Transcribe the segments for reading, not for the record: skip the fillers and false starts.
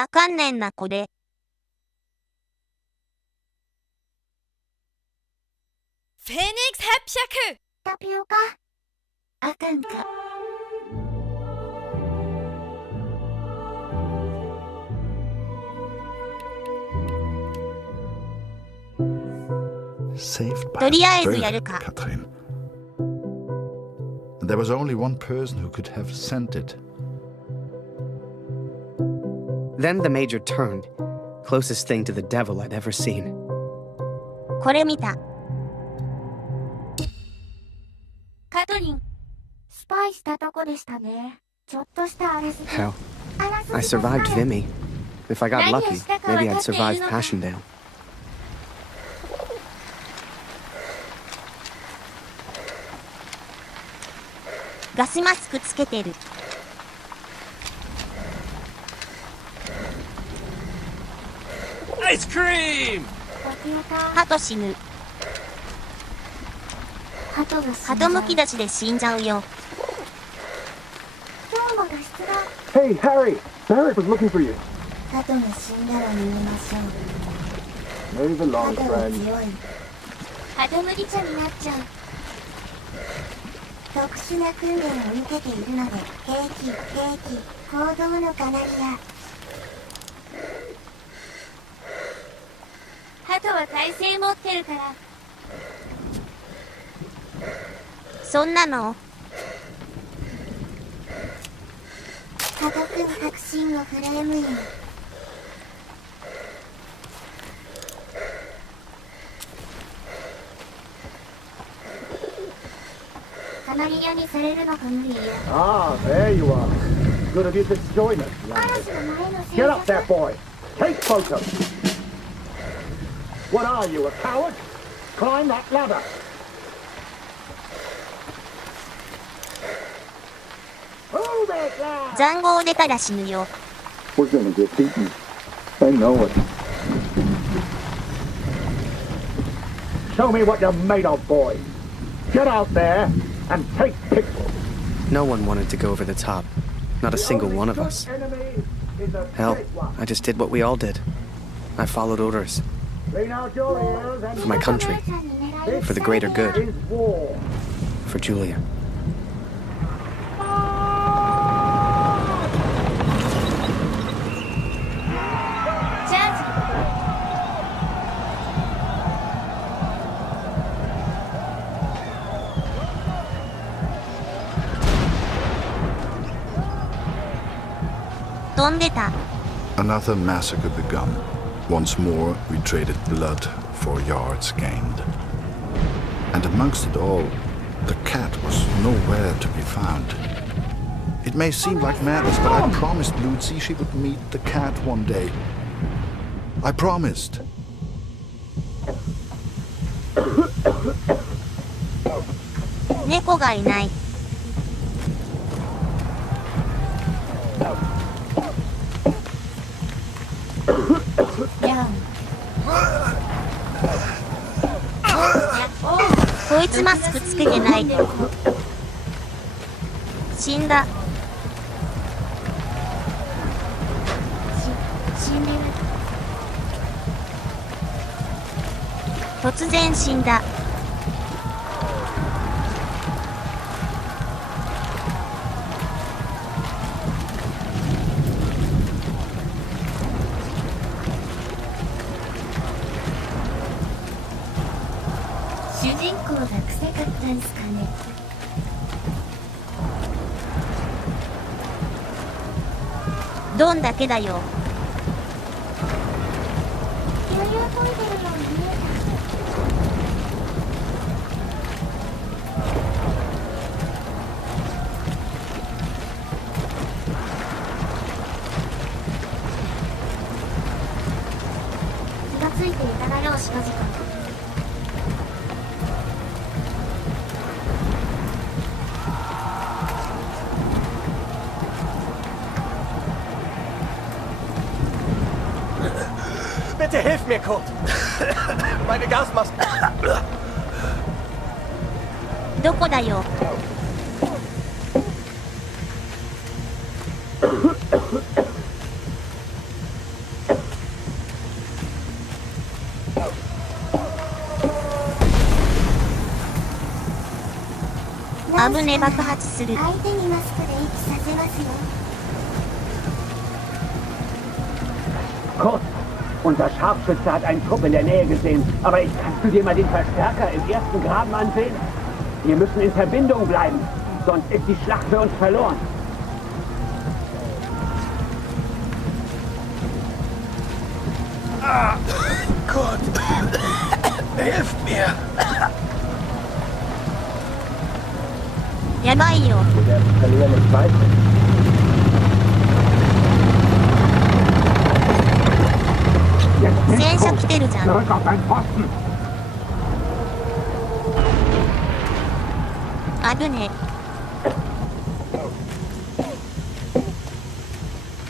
あかんねんなこれ。フェニックス800タピオカあかんか。とりあえずやるか。There was only one person who could have sent it. Then the major turned, closest thing to the devil I'd ever seen. これ見た。カトリン、スパイしたとこでしたね。ちょっとしたあれすぎ。 How? I survived Vimy. If I got lucky, maybe I'd survive Passchendaele. ガスマスクつけてる。アイスクリーム。タピオカ。ハト死ぬ。ハトが死んじゃう。ハトむき出しで死んじゃうよ。今日も脱出だ。Hey, Harry! Barrett was looking for you. ハトが死んだら逃げましょう。 Move ハ along, トは friend. 強い。ハト麦茶になっちゃう。特殊な訓練を受けているので、兵器、行動のカナリア。ハトは耐性持ってるから。そんなのハト君確信のフレームよ。カナリアにされるのが無理よ。 Ah, there you are. Good of you to join us, 嵐 Landis. の前の Get up there, boy. Take photos. What are you, a coward? Climb that ladder. 塹壕出たら死ぬよ。 We're gonna get beaten. I know it. Show me what you're made of, boy. Get out there and take pictures. No one wanted to go over the top. Not a single one of us. Hell, I just did what we all did. I followed orders. For my country. For the greater good. For Julia. チャージ。飛んでた。 Another massacre begun. Once more, we traded blood for yards gained. And amongst it all, the cat was nowhere to be found. It may seem like madness, but I promised Lucy she would meet the cat one day. I promised. 猫がいない。こいつマスクつけてない。死んだ。死んでる。突然死んだ。主人公が臭かったんすかね。どんだけだよ。牛乳溶いてるように見えた。気がついていただろう、しかじか。Bitte hilf mir, Kurt! Meine Gasmaske! どこだよ。危ね爆発する。相手にマスクで息させますよ。Kurz, unser Scharfschütze hat einen Trupp in der Nähe gesehen. Aber kannst du dir mal den Verstärker im ersten Graben ansehen? Wir müssen in Verbindung bleiben, sonst ist die Schlacht für uns verloren. Gott, hilf mir. やばいよ。 Wir werden verlieren im Zweifel. 戦車来てるじゃん。 Zurück auf deinen Posten. 危ね。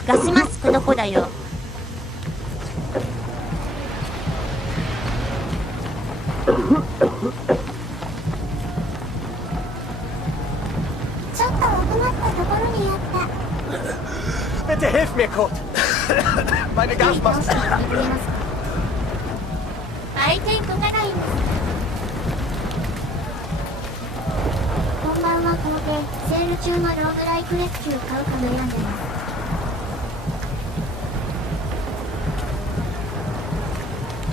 ガスマスクどこだよ。ちょっと奥まったところにあった。 Bitte hilf mir, Kurt. Meine Gasmaske. 相手に解かないんです。こんばんは、皇帝。セール中のローグライクレスキュー買うか悩んでま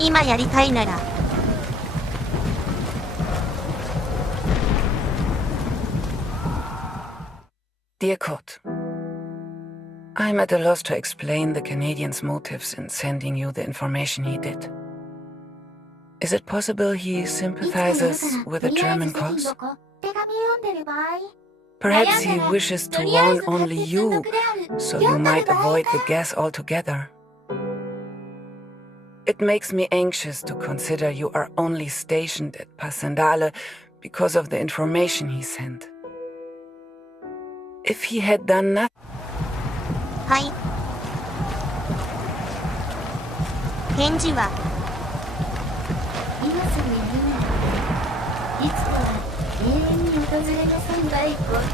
す。今やりたいなら。 Dear Kurt, I'm at a loss to explain the Canadian's motives in sending you the information he did. Is it possible he sympathizes with the German cause? Perhaps he wishes to warn only you, so you might avoid the gas altogether. It makes me anxious to consider you are only stationed at Passandale because of the information he sent. If he had done nothing... はい。返事は。今すぐやるなら、いつかは永遠に訪れませんが、皇帝。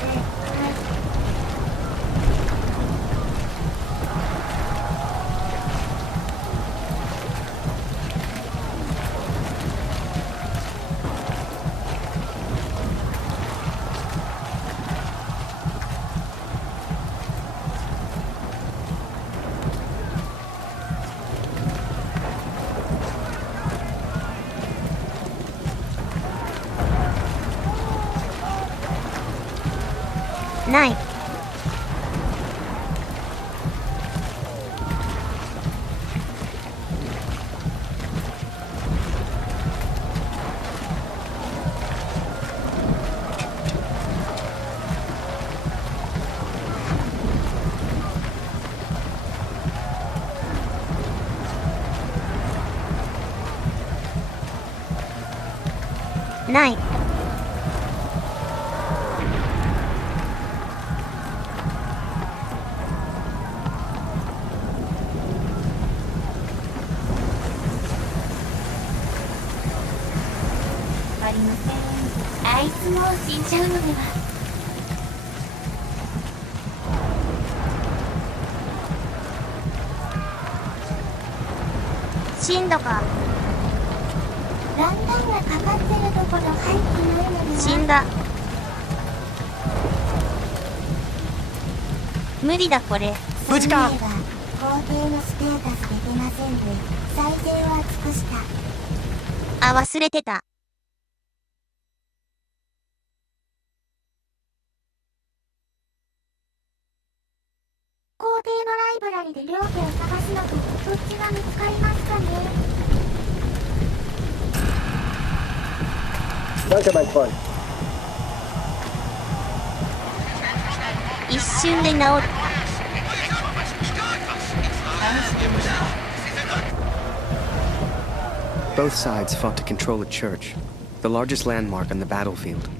ない。ない。ありません。あいつも死んじゃうのでは。死んだか。ランタンがかかってるところ入ってないのでは。死んだ。無理だこれ。無事か。皇帝のステータス出てませんで、最善は尽くした。あ、忘れてた。皇帝のライブラリで両家を探すのと、どっちが見つかりますかね。Danke, mein Freund. 一瞬で治った。Both sides fought to control a church, the largest landmark on the battlefield.「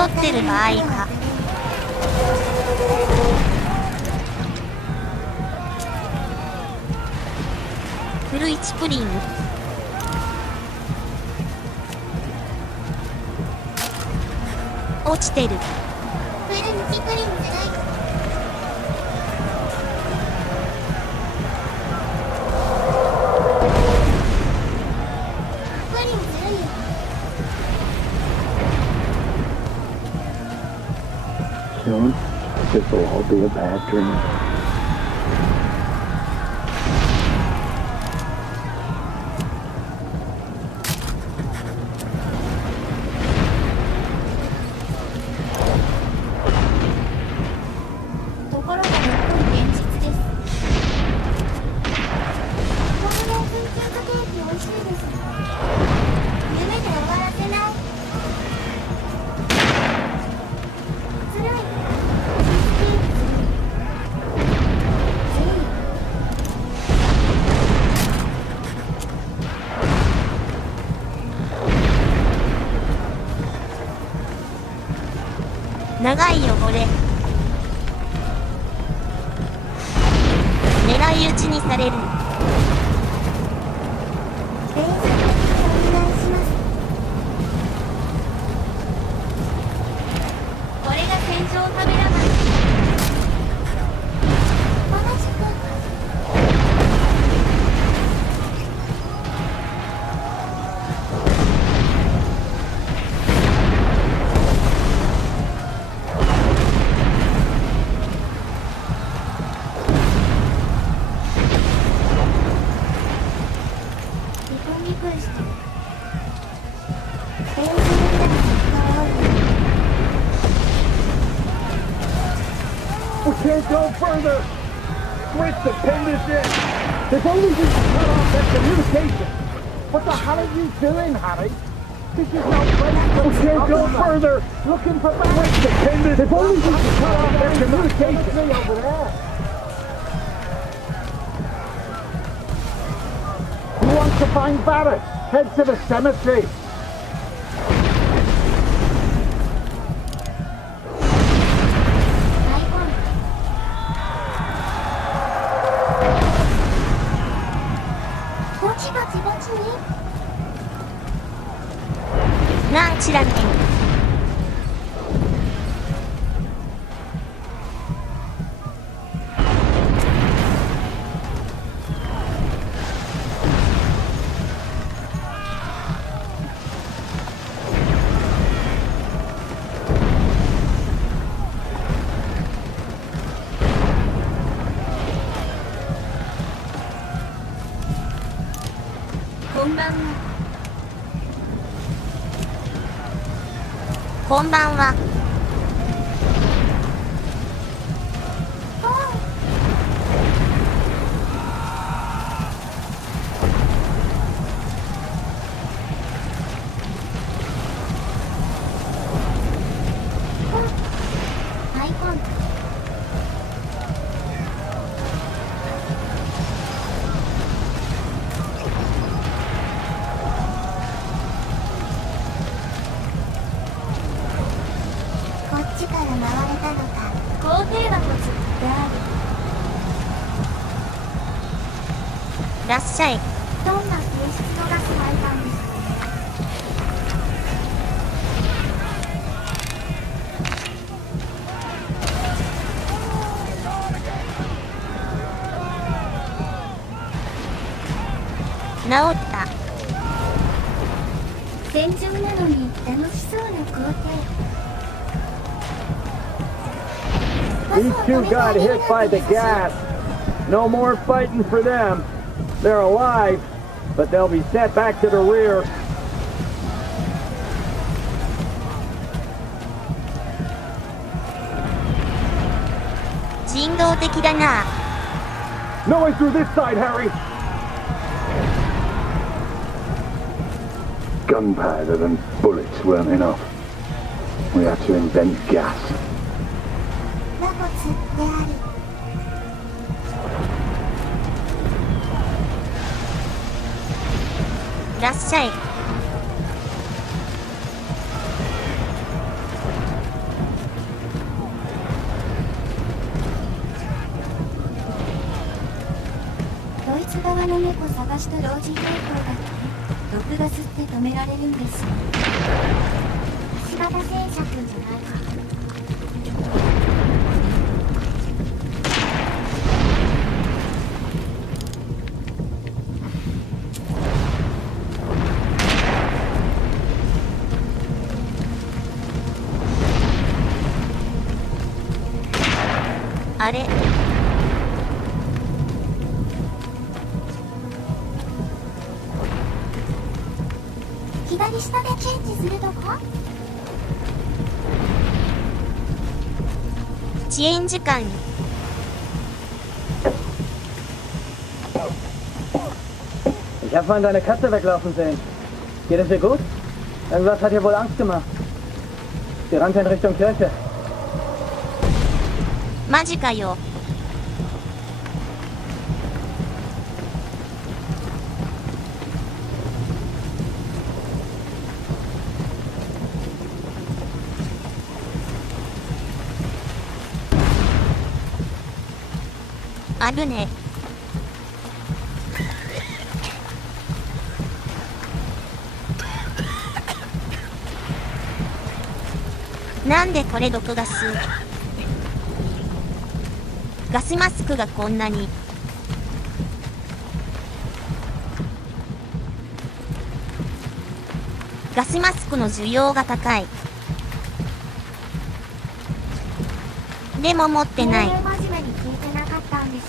撮ってる場合か」「フルイチプリン」落ちてる。これで道取りにつらい。取りにつらいよ。Soon, this will all be a bad dream.長いよこれ。狙い撃ちにされる。連鎖的にお願いします。これが戦場カメラマン。同じく。We can't go further! Switch to pin this in! There's only way to cut off that communication! What the hell are you doing, Harry? This is no place. We can't go further! Looking for back! Switch to pin this in! There's only way to cut off that communication! Over there! Who wants to find Barrett? Head to the cemetery!なんちらねん。こんばんは。こんばんは。アイコン。こっちから回れたのか。皇帝がコツである。いらっしゃい。どんな性質のガス配管ですか。治った。戦場なのに楽しそうな皇帝。These two got hit by the gas. No more fighting for them. They're alive, but they'll be sent back to the rear. 人道的だな。 No way through this side, Harry. Gunpowder and bullets weren't enough. We had to invent gas. ラコツである。いらっしゃい。ドイツ側の猫探した老人兵法だって毒ガスって止められるんです。足型戦車くんじゃないか。あれ、左下で検知するとこ？遅延時間。Ich habe vorhin deine Katze weglaufen sehen. Geht es ihr gut? Irgendwas hat ihr wohl Angst gemacht. Sie rannte in Richtung Kirche. マジかよ。あるね。なんでこれ毒ガス？ガスマスクがこんなに。ガスマスクの需要が高い。でも持ってない。真面目に聞いてなかったんでしょう。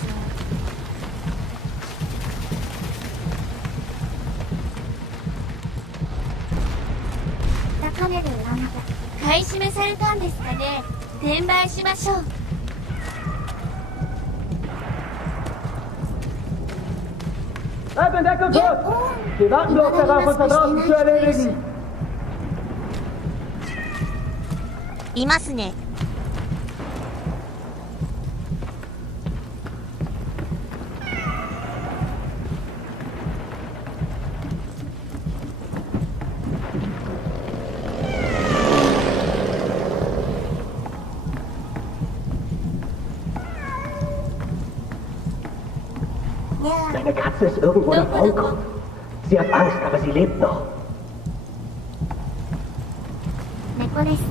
高値で売らなきゃ。買い占めされたんですかね。転売しましょう。Halt in Deckung kurz! Wir warten bloß darauf, uns da draußen zu erledigen. いますね。Deine Katze ist irgendwo nach Hongkong. Sie hat Angst, aber sie lebt noch. 猫です。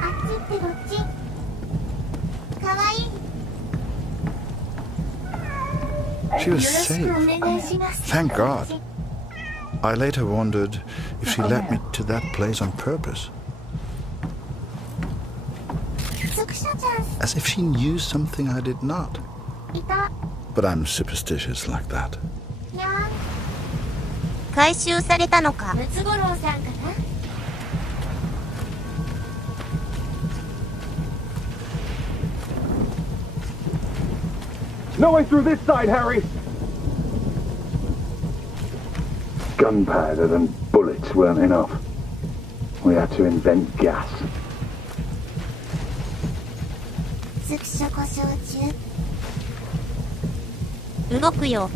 あっちってどっち？かわいい。 She was safe. お願いします。 Thank God. I later wondered if she led me to that place on purpose. スクシャチャンス As if she knew something I did not. いた。 But I'm superstitious like that. やん。回収されたのか。ムツゴロウさんかな。 No way through this side, Harry! Gunpowder and bullets weren't enough. We had to invent gas. スクショ故障中。動くよ。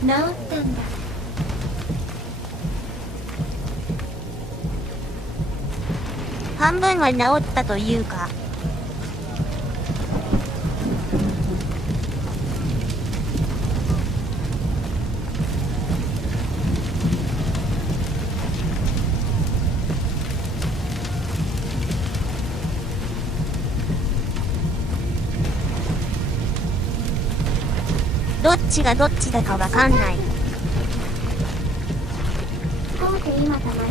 治ったんだ。半分は治ったというか。どっちがどっちだかわかんない。こうて今たまに。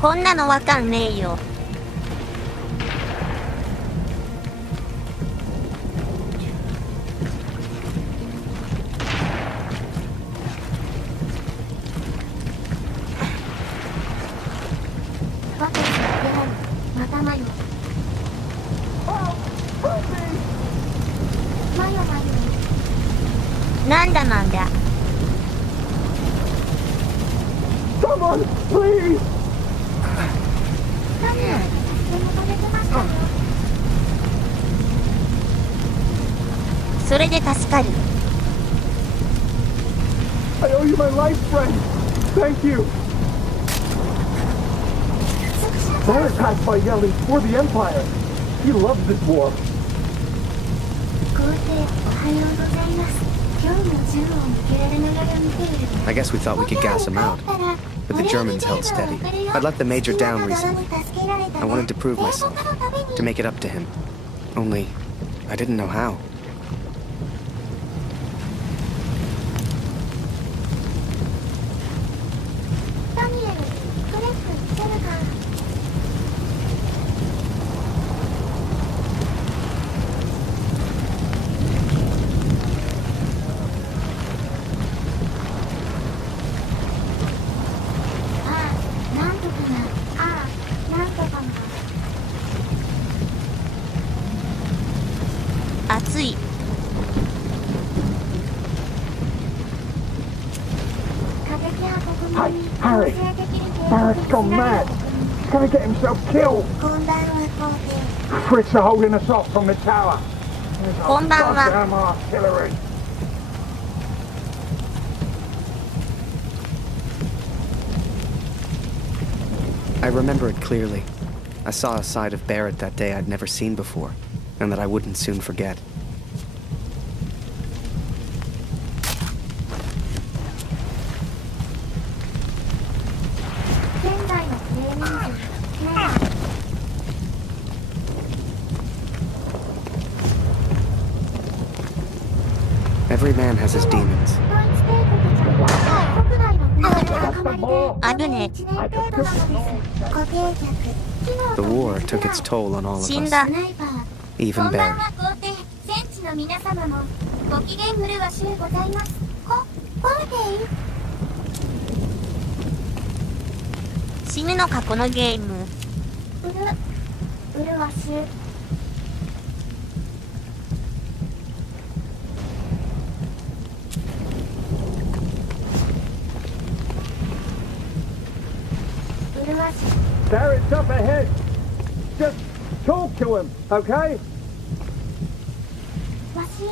こんなのわかんねえよ。バカしか出られまたマヨ。マヨマヨ。なんだなんだ。 Someone, please! マヨ。でも食べてましたよ。それで助かる。 I owe you my life, friend. Thank you. Barrett passed by yelling for the Empire. He loves this war. 皇帝、おはようございます。今日も銃を向けられながら見ている。 I guess we thought we could gas him out, but the Germans held steady. I'd let the Major down recently. I wanted to prove myself, to make it up to him. Only, I didn't know how. ダニエル、クレップ、セルカー。 暑い。 Hi, Harry. Barrett's gone mad. He's gonna get himself killed. こんばんは、皇帝。 Fritz are holding us off from the tower. There's our こんばんは。 goddamn artillery. I remember it clearly. I saw a side of Barrett that day I'd never seen before, and that I wouldn't soon forget. Every man has his demons. あるね。 The war took its toll on all of 死ん us, だ。 even こんばん Barrett. は、皇帝。戦地の皆様もご機嫌うるわしゅうございます。皇帝。 死ぬのかこのゲーム。うるわしゅう。 Barrett's up ahead. Just talk to him, okay? わし。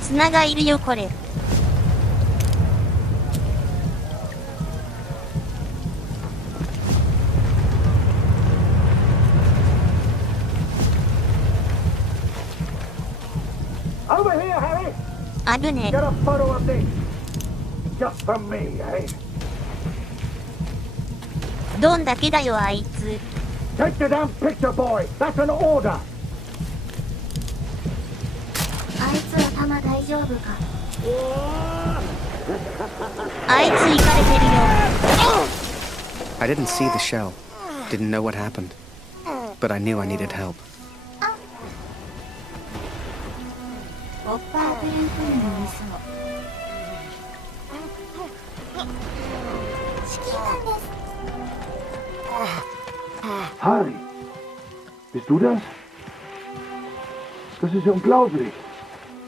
砂がいるよこれ。 Over here, Harry. あるね。 Get a photo of this. Just for me, eh? どんだけだよあいつ。 Take the damn picture, boy. That's an order. あいつは弾大丈夫か。 あいつ行かれてるよ。 I didn't see the shell, didn't know what happened, but I knew I needed help. オッパークリンプンの味噌。指揮官です。 Harry, bist du das? Das ist ja unglaublich.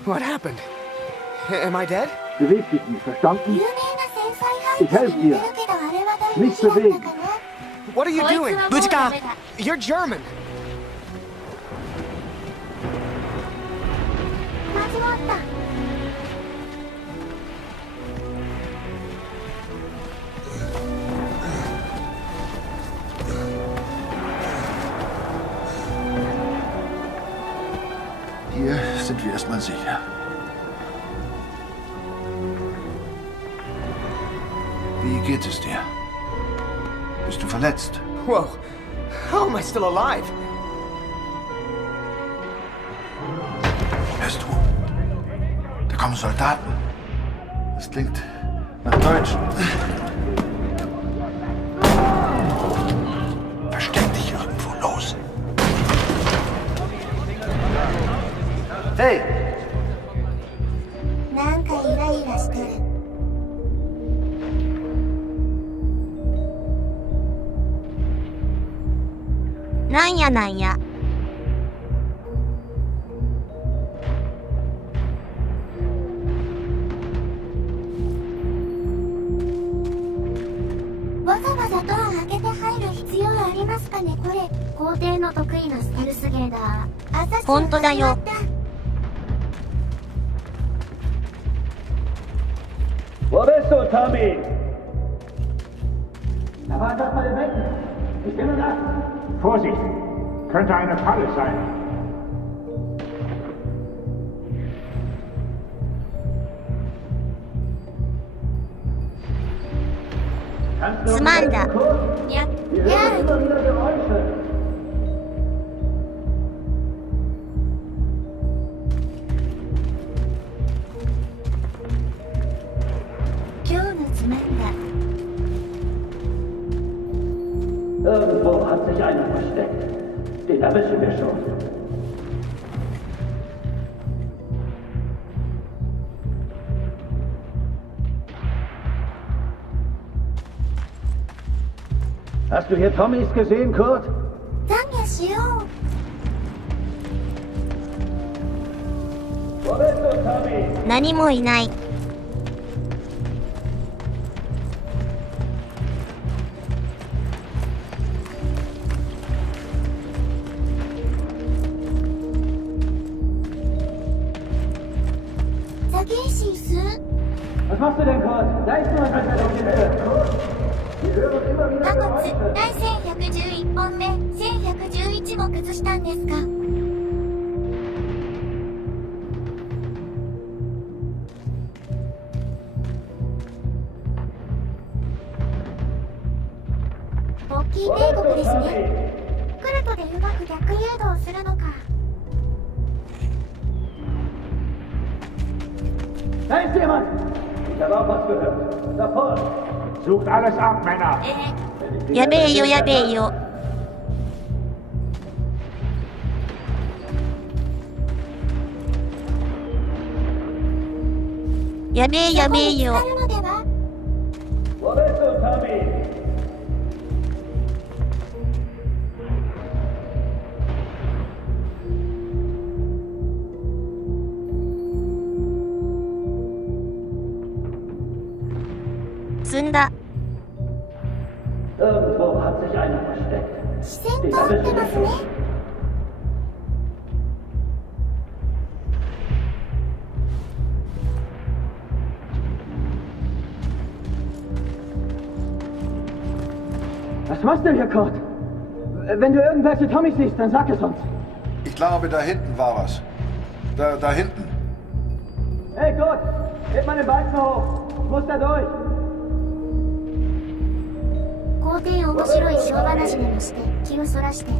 What happened? Am I dead? Beweg dich nicht, verstanden? 有名な繊細 Ich helfe 犯に似 dir. てるけどあれは大 Nicht 事だった bewegen. かな。 What are you こいつ doing? はもうダメだ。 You're German. 間違った。 Hier sind wir erstmal sicher. Wie geht es dir? Bist du verletzt? Whoa. How am I still alive? Hörst du? Da kommen Soldaten. Das klingt nach Deutsch. Versteck dich irgendwo, los. Hey! なんかイライラしてる。なんやなんや。ますかねこれ、皇帝の得意なステルスゲーだ。ほんとだよ。Wo bist du, Tommy? Da war das mal im Becken. Ich bin nur da. Vorsicht! Könnte eine Falle sein. Tz man da. Ja, Wir hören immer wieder Geräusche. Irgendwo hat sich einer versteckt. Den erwischen wir schon. Hast du hier Tommys gesehen, Kurt? 懺悔しよう。 Wo bist du, Tommy? 何もいない。Was machst du denn, Kurt? Sagst du, was mit der Luft Kurt? Wir hören immer wieder 貨物 Geräusche. 第1111本目1111も崩したんですか？大きい帝国ですね。クルトでうまく逆誘導するのか。 Da ist jemand! Ich habe auch was gehört. Sofort! Sucht alles ab, Männer! やべえよやべえよ。やべえやべえよ。 Wo bist du, Tommy? 積んだ。 Irgendwo hat sich einer versteckt. 視線通ってますね。 Was machst du hier, Kurt? Wenn du irgendwelche Tommys siehst, dann sag es uns. Ich glaube, da hinten war was. Da hinten. Hey, Kurt! Heb mal den Balken hoch! Ich muss da durch! 皇帝面白い小話でもして気をそらして。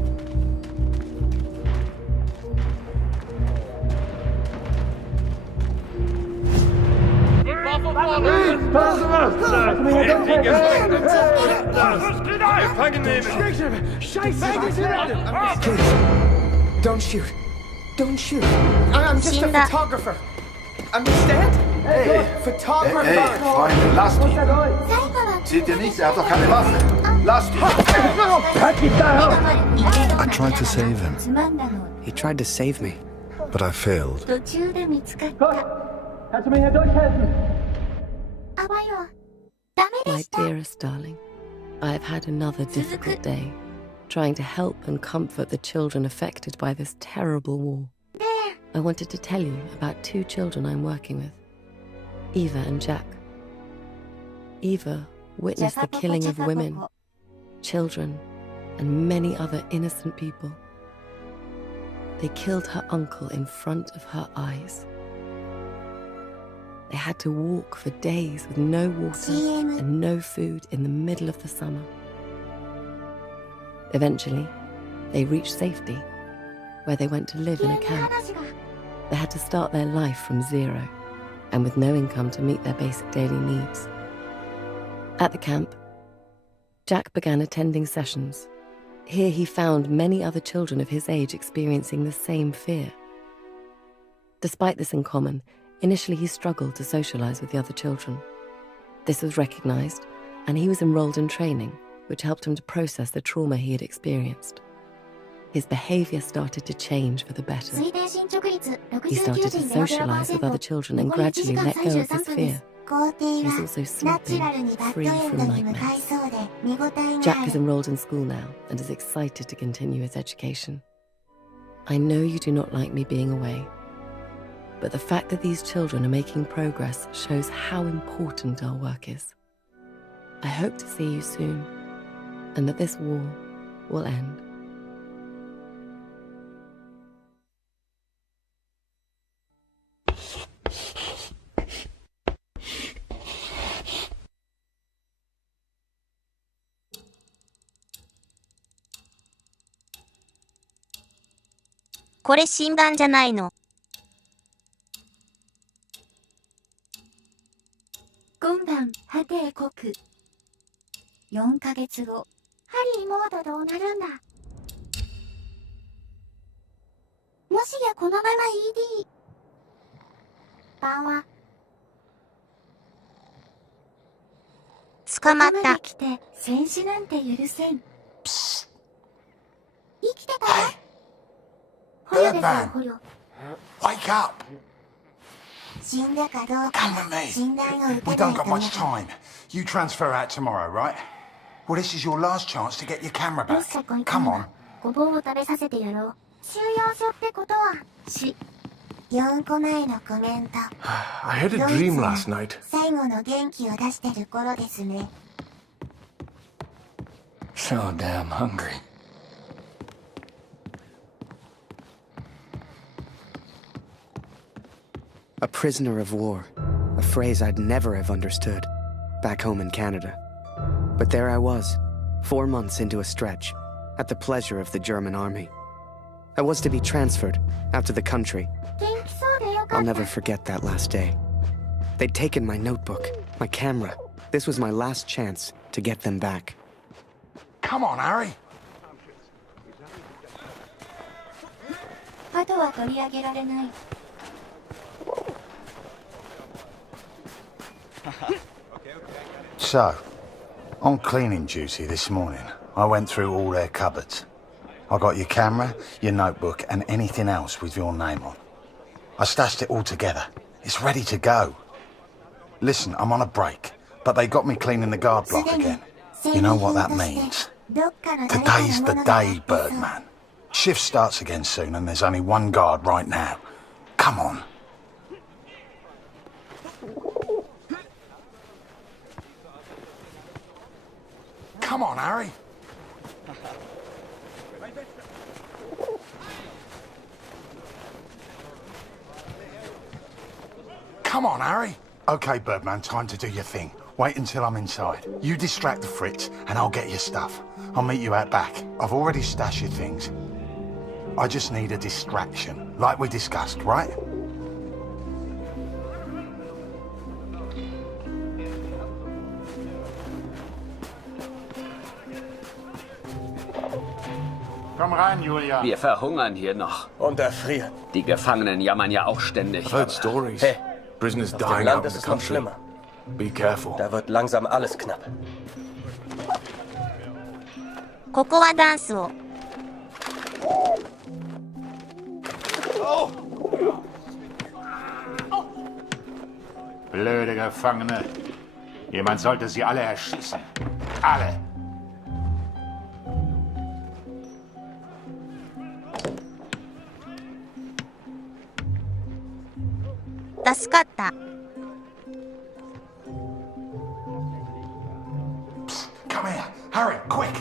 Don't shoot. Don't shoot. I'm just a photographer. Understand? Hey, photographer. Hey, Freunde, lasst ihn. 最後は Seht ihr nicht? Er hat doch keine Waffe. Lasst ihn. I tried to save him, つまんだの He tried to save me. but I failed. 途中で見つかっ Kurt! た。 Kannst du mir hier durchhelfen? あばよ。ダメで My した。 dearest darling, I have had another difficult day, trying to help and comfort the children affected by this terrible war. I wanted to tell you about two children I'm working with, Eva and Jack. Eva witnessed the killing of women, children, and many other innocent people. They killed her uncle in front of her eyes. They had to walk for days with no water and no food in the middle of the summer. Eventually, they reached safety, where they went to live in a camp. They had to start their life from zero, and with no income to meet their basic daily needs. At the camp, Jack began attending sessions. Here he found many other children of his age experiencing the same fear. Despite this in common, initially he struggled to socialize with the other children. This was recognized, and he was enrolled in training, which helped him to process the trauma he had experienced. His behavior started to change for the better. 推定進捗率 He started to socialize with other children and gradually let go of his fear. He's also sleeping, free from nightmares. Jack is enrolled in school now and is excited to continue his education. I know you do not like me being away, but the fact that these children are making progress shows how important our work is. I hope to see you soon, and that this war will end. "これ診断じゃないの?" 今晩派帝国4ヶ月後ハリーモードどうなるんだ。もしやこのまま ED 版は捕まっここまたで。来て戦死なんて許せん。生きてたよ。捕虜ですよ捕虜。 Wake up! 死んだかどうか Come with me. 診断を受 We けな don't いと got ね。 much time. You transfer out tomorrow, right? Well, this is your last chance to get your camera よ back. っしゃこいつ Come に on. はごぼうを食べさせてやろう。収容所ってことは4個前のコメント。 I had a dream last night. 最後の元気を出してる頃ですね。 So damn hungry. A prisoner of war, a phrase I'd never have understood back home in Canada. But there I was, 4 months into a stretch, at the pleasure of the German army. I was to be transferred out to the country. 元気そうでよか I'll った never。forget that last day. They'd taken my notebook, my camera. This was my last chance to get them back. Come on, Harry. あとは取り上げられない。 So, on cleaning duty this morning, I went through all their cupboards. I got your camera, your notebook, and anything else with your name on. I stashed it all together. It's ready to go. Listen, I'm on a break, but they got me cleaning the guard block again. You know what that means? どっかの誰かの Today's も the のが day, Birdman. Shift starts again soon, and there's only one guard right now. Come on. Come on, Harry. Come on, Harry. Okay, Birdman, time to do your thing. Wait until I'm inside. You distract the Fritz, and I'll get your stuff. I'll meet you out back. I've already stashed your things. I just need a distraction, like we discussed, right? Komm rein, Julia. Wir verhungern hier noch. Und erfrieren. Die Gefangenen jammern ja auch ständig. I've heard stories. Hey, Prisoners auf dem dying out Land in ist the es noch country. schlimmer. Be careful. Da wird langsam alles knapp. ここはダンスを。 Blöde Gefangene. Jemand sollte sie alle erschießen. Alle. Das 助かった。 Come here. Hurry, quick.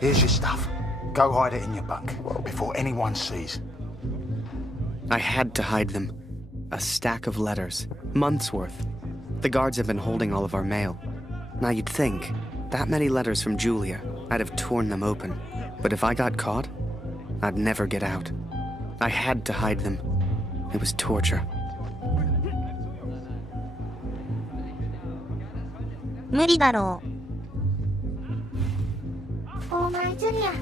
Here's your stuff. Go hide it in your bunk before anyone sees. I had to hide them. A stack of letters, months worth. The guards have been holding all of our mail. Now you'd think, that many letters from Julia, I'd have torn them open. But if I got caught, I'd never get out. I had to hide them. It was torture. 無理だろう。お前ジュリア。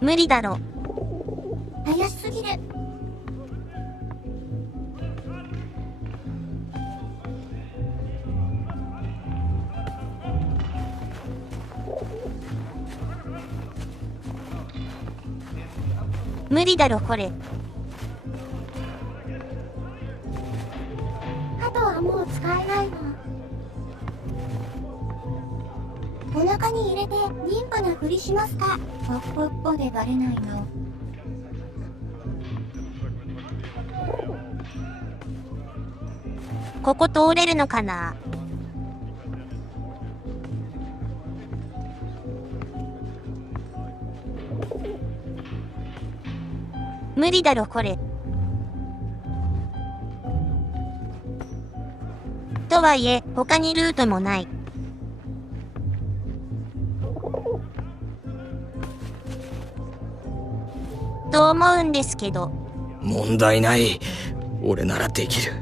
無理だろ。怪しすぎる。無理だろこれ。鳩はもう使えないの。お腹に入れて妊婦なふりしますか。ポッポッポでバレないの。ここ通れるのかな。無理だろこれ。とはいえ他にルートもない。と思うんですけど。問題ない。俺ならできる。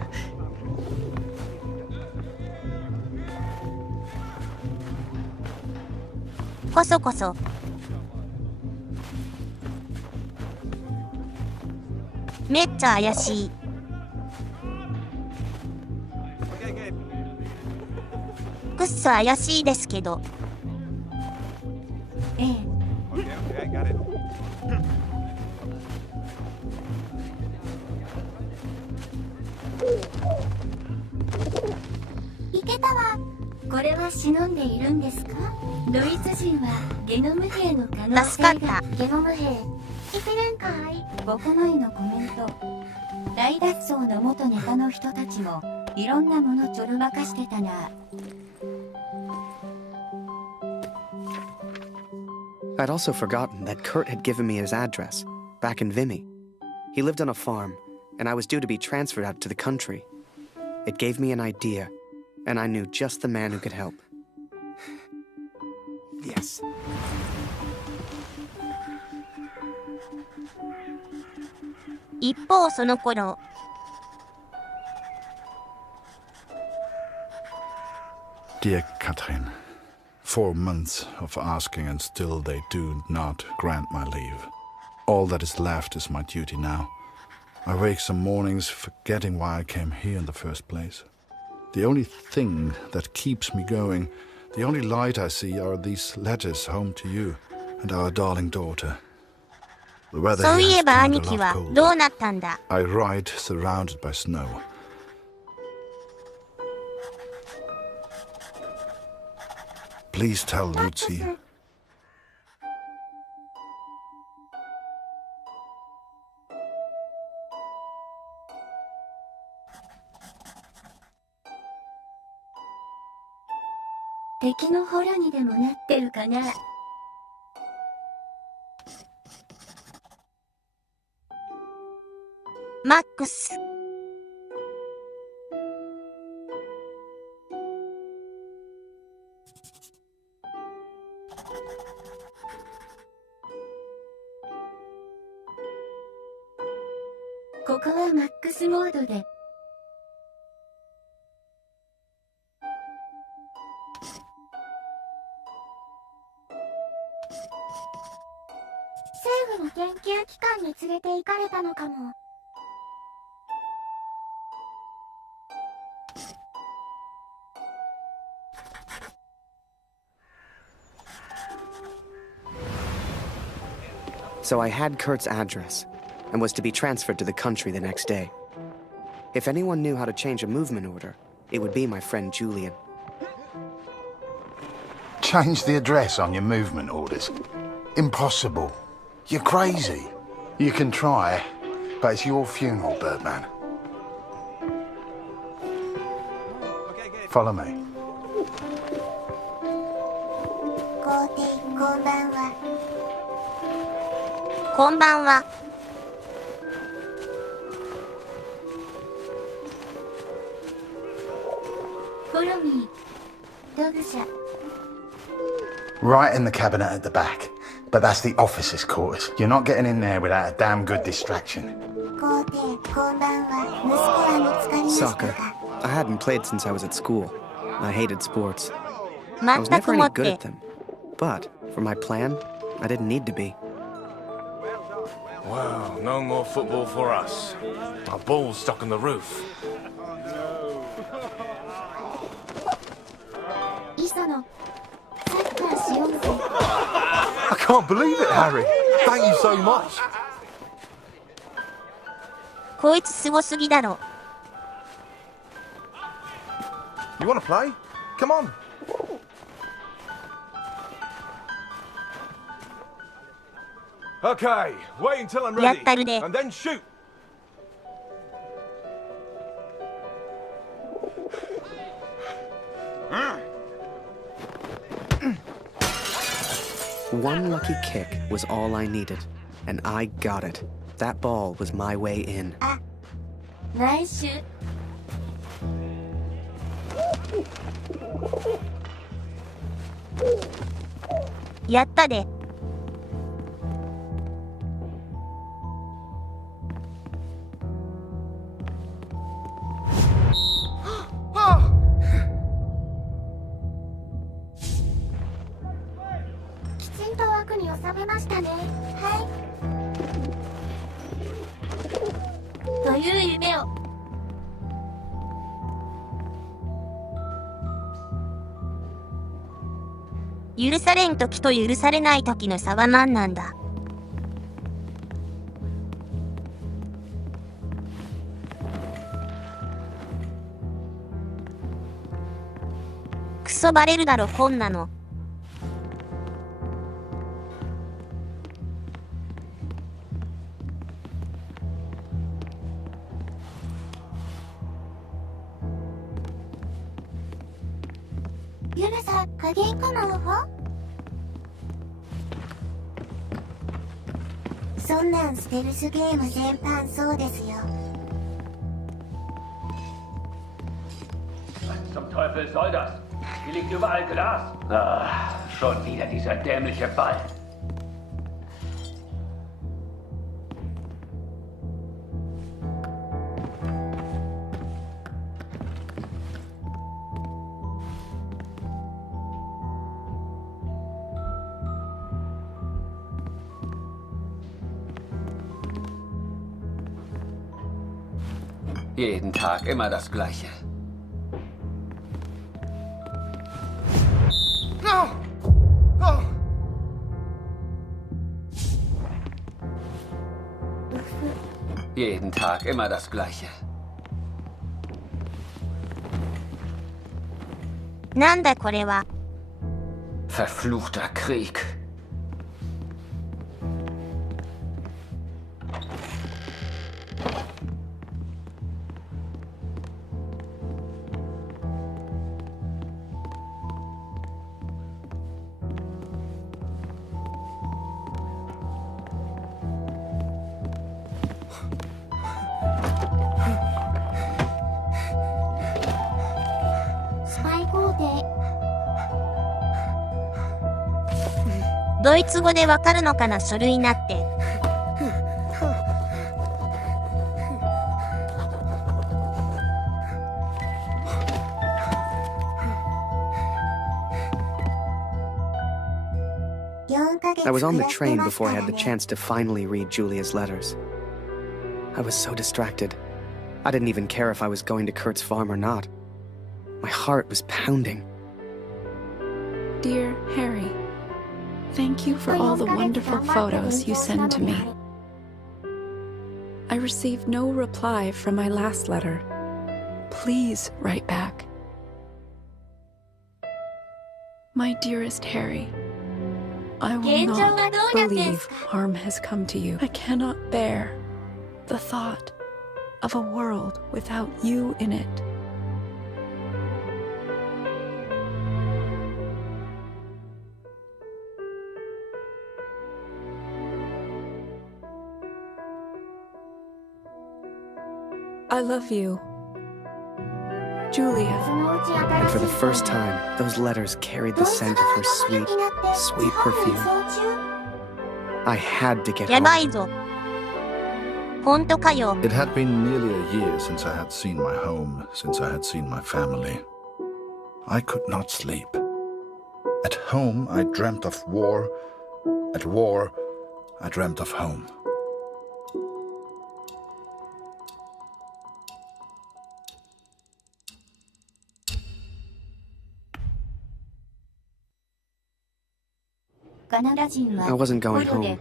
こそこそ。めっちゃ怪しい。くっそ怪しいですけど。ええ。いけたわ。これは忍んでいるんですか。ドイツ人はゲノム兵の可能性が。ゲノム兵。一年会。僕のいのコメント。大脱走の元ネタの人たちもいろんなものちょろまかしてたな。I'd also forgotten that Kurt had given me his address, back in Vimy. He lived on a farm, and I was due to be transferred out to the country. It gave me an idea, and I knew just the man who could help. Yes.一方その頃。Dear Katrin, 4 months of asking and still they do not grant my leave. All that is left is my duty now. I wake some mornings forgetting why I came here in the first place. The only thing that keeps me going, the only light I see are these letters home to you and our darling daughter. The weather そういえ here ば has 兄 turned 貴 a は lot colder. どうなったんだ。 I ride surrounded by snow. Please tell Lucy.「敵の捕虜にでもなってるかな。マックス。ここはマックスモードで。政府の研究機関に連れて行かれたのかも。So I had Kurt's address, and was to be transferred to the country the next day. If anyone knew how to change a movement order, it would be my friend Julian. Change the address on your movement orders. Impossible. You're crazy. You can try, but it's your funeral, Birdman. Follow me. 皇帝、こんばんは。こんばんは。Follow me. 道具者。 Right in the cabinet at the back. But that's the officer's quarters. You're not getting in there without a damn good distraction. 皇帝、こんばんは。息子は見つかりましたか。 Soccer. I hadn't played since I was at school. I hated sports. I 全 was く never も any っ good て at them. But for my plan, I didn't need to be. Well, no more football for us. Our ball's stuck on the roof. 磯野、サッカーしようぜ。I can't believe it, Harry. Thank you so much. こいつすごすぎだろ。You want to play? Come on. Okay, wait until I'm やっ ready, たるで。 and then shoot. One lucky kick was all I needed, and I got it. That ball was my way in. ナイス。やったで。きちんと枠に収めましたね。はい。という夢を。許されん時と許されない時の差は何なんだ。クソバレるだろこんなの。ゆるさ、加減かなわ。そんなんステルスゲーム全般そうですよ。Was zum Teufel soll das? Hier liegt überall Glas. Ah, schon wieder dieser dämliche Ball. Jeden Tag immer das Gleiche. No! Oh! Jeden Tag immer das Gleiche. なんだこれは。 Verfluchter Krieg. Spy ドイツ語でわかるのかな書類なって。I was on the train before I had the chance to finally read Julia's letters. I was so distracted. I didn't even care if I was going to Kurt's farm or not. My heart was pounding. Dear Harry, thank you for all the wonderful photos you send to me. I received no reply from my last letter. Please write back. My dearest Harry, I will not believe harm has come to you. I cannot bear the thought of a world without you in it. I love you, Julia. And for the first time, those letters carried the scent of her sweet, sweet perfume. I had to get やばい home. ぞ。本当かよ。 It had been nearly a year since I had seen my home, since I had seen my family. I could not sleep. At home, I dreamt of war. At war, I dreamt of home. I wasn't going home.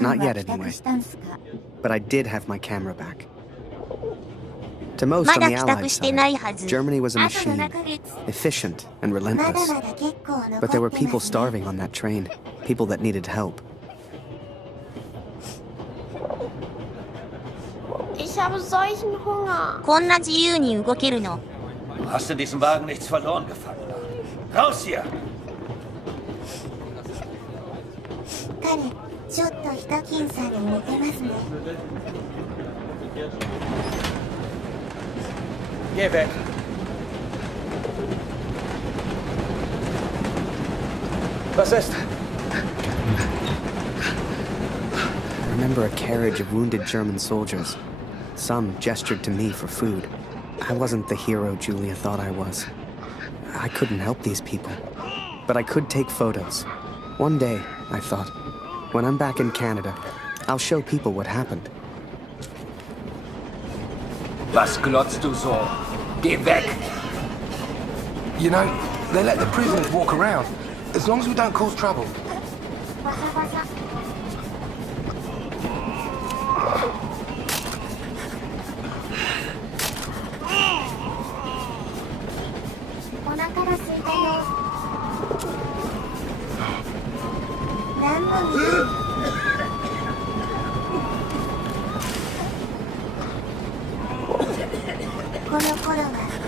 Not yet, anyway. But I did have my camera back. To most on the Allied side, Germany was a machine, efficient and relentless. But there were people starving on that train, people that needed help. Ich habe solchen Hunger. こんな自由に動けるの。Hast in diesem Wagen nichts verloren gefangen? Raus hier! 彼、ちょっとヒカキンさんに似てますね。Geh weg. Was ist? I remember a carriage of wounded German soldiers. Some gestured to me for food. I wasn't the hero Julia thought I was. I couldn't help these people. But I could take photos. One day, I thought, when I'm back in Canada, I'll show people what happened. Was glotzt du so? Geh weg! You know, they let the prisoners walk around, as long as we don't cause trouble.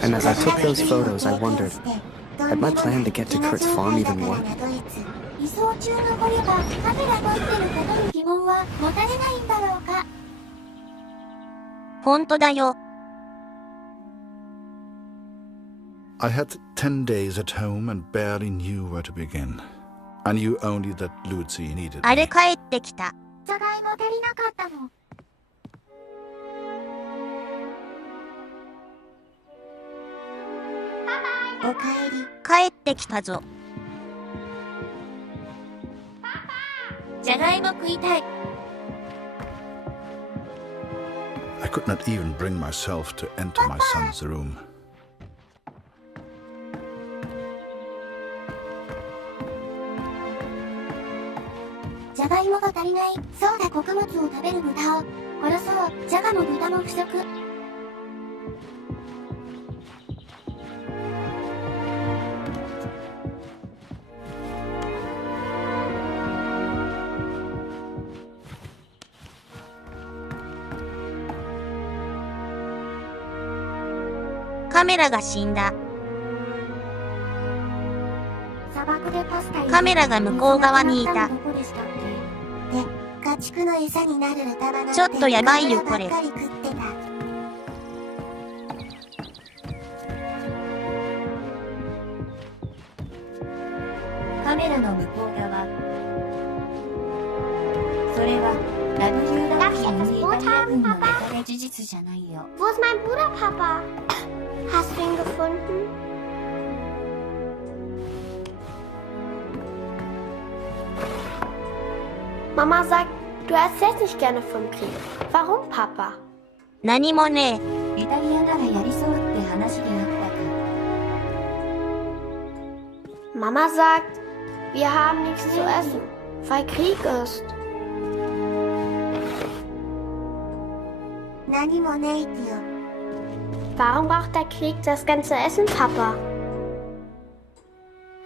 And as I took those photos, I wondered, had my plan to get to Kurt's farm even worked? 移送中のゴリがカメラ撮ってることに疑問は持たれないんだろうか。本当だよ。I had 10 days at home and barely knew where to begin. I knew only that Lucy needed あれ帰ってきた。じゃがいも足りなかったの。おかえり。帰ってきたぞ。じゃがいも食いたい。I could not even bring myself to enter my son's room. じゃがいもが足りない。そうだ、穀物を食べる豚を殺そう。じゃがも豚も不足。カメラが死んだ。砂漠でパスタカメラが向こう側にいた。で、家畜の餌になる豚バナちょっとやばいよこれ。ばっかり食ってた。カメラの向こう側。それはラブユーラッキーのイタリア軍のネタで事実じゃないよ。Wo ist mein Bruder, Papa? Hast du ihn gefunden? Mama sagt, du erzählst nicht gerne vom Krieg. Warum, Papa? 何もねイタリアならやりそうって話であったか。Mama sagt, wir haben nichts zu essen, weil Krieg ist. 何もねえってよ。Warum braucht der Krieg das ganze Essen, Papa?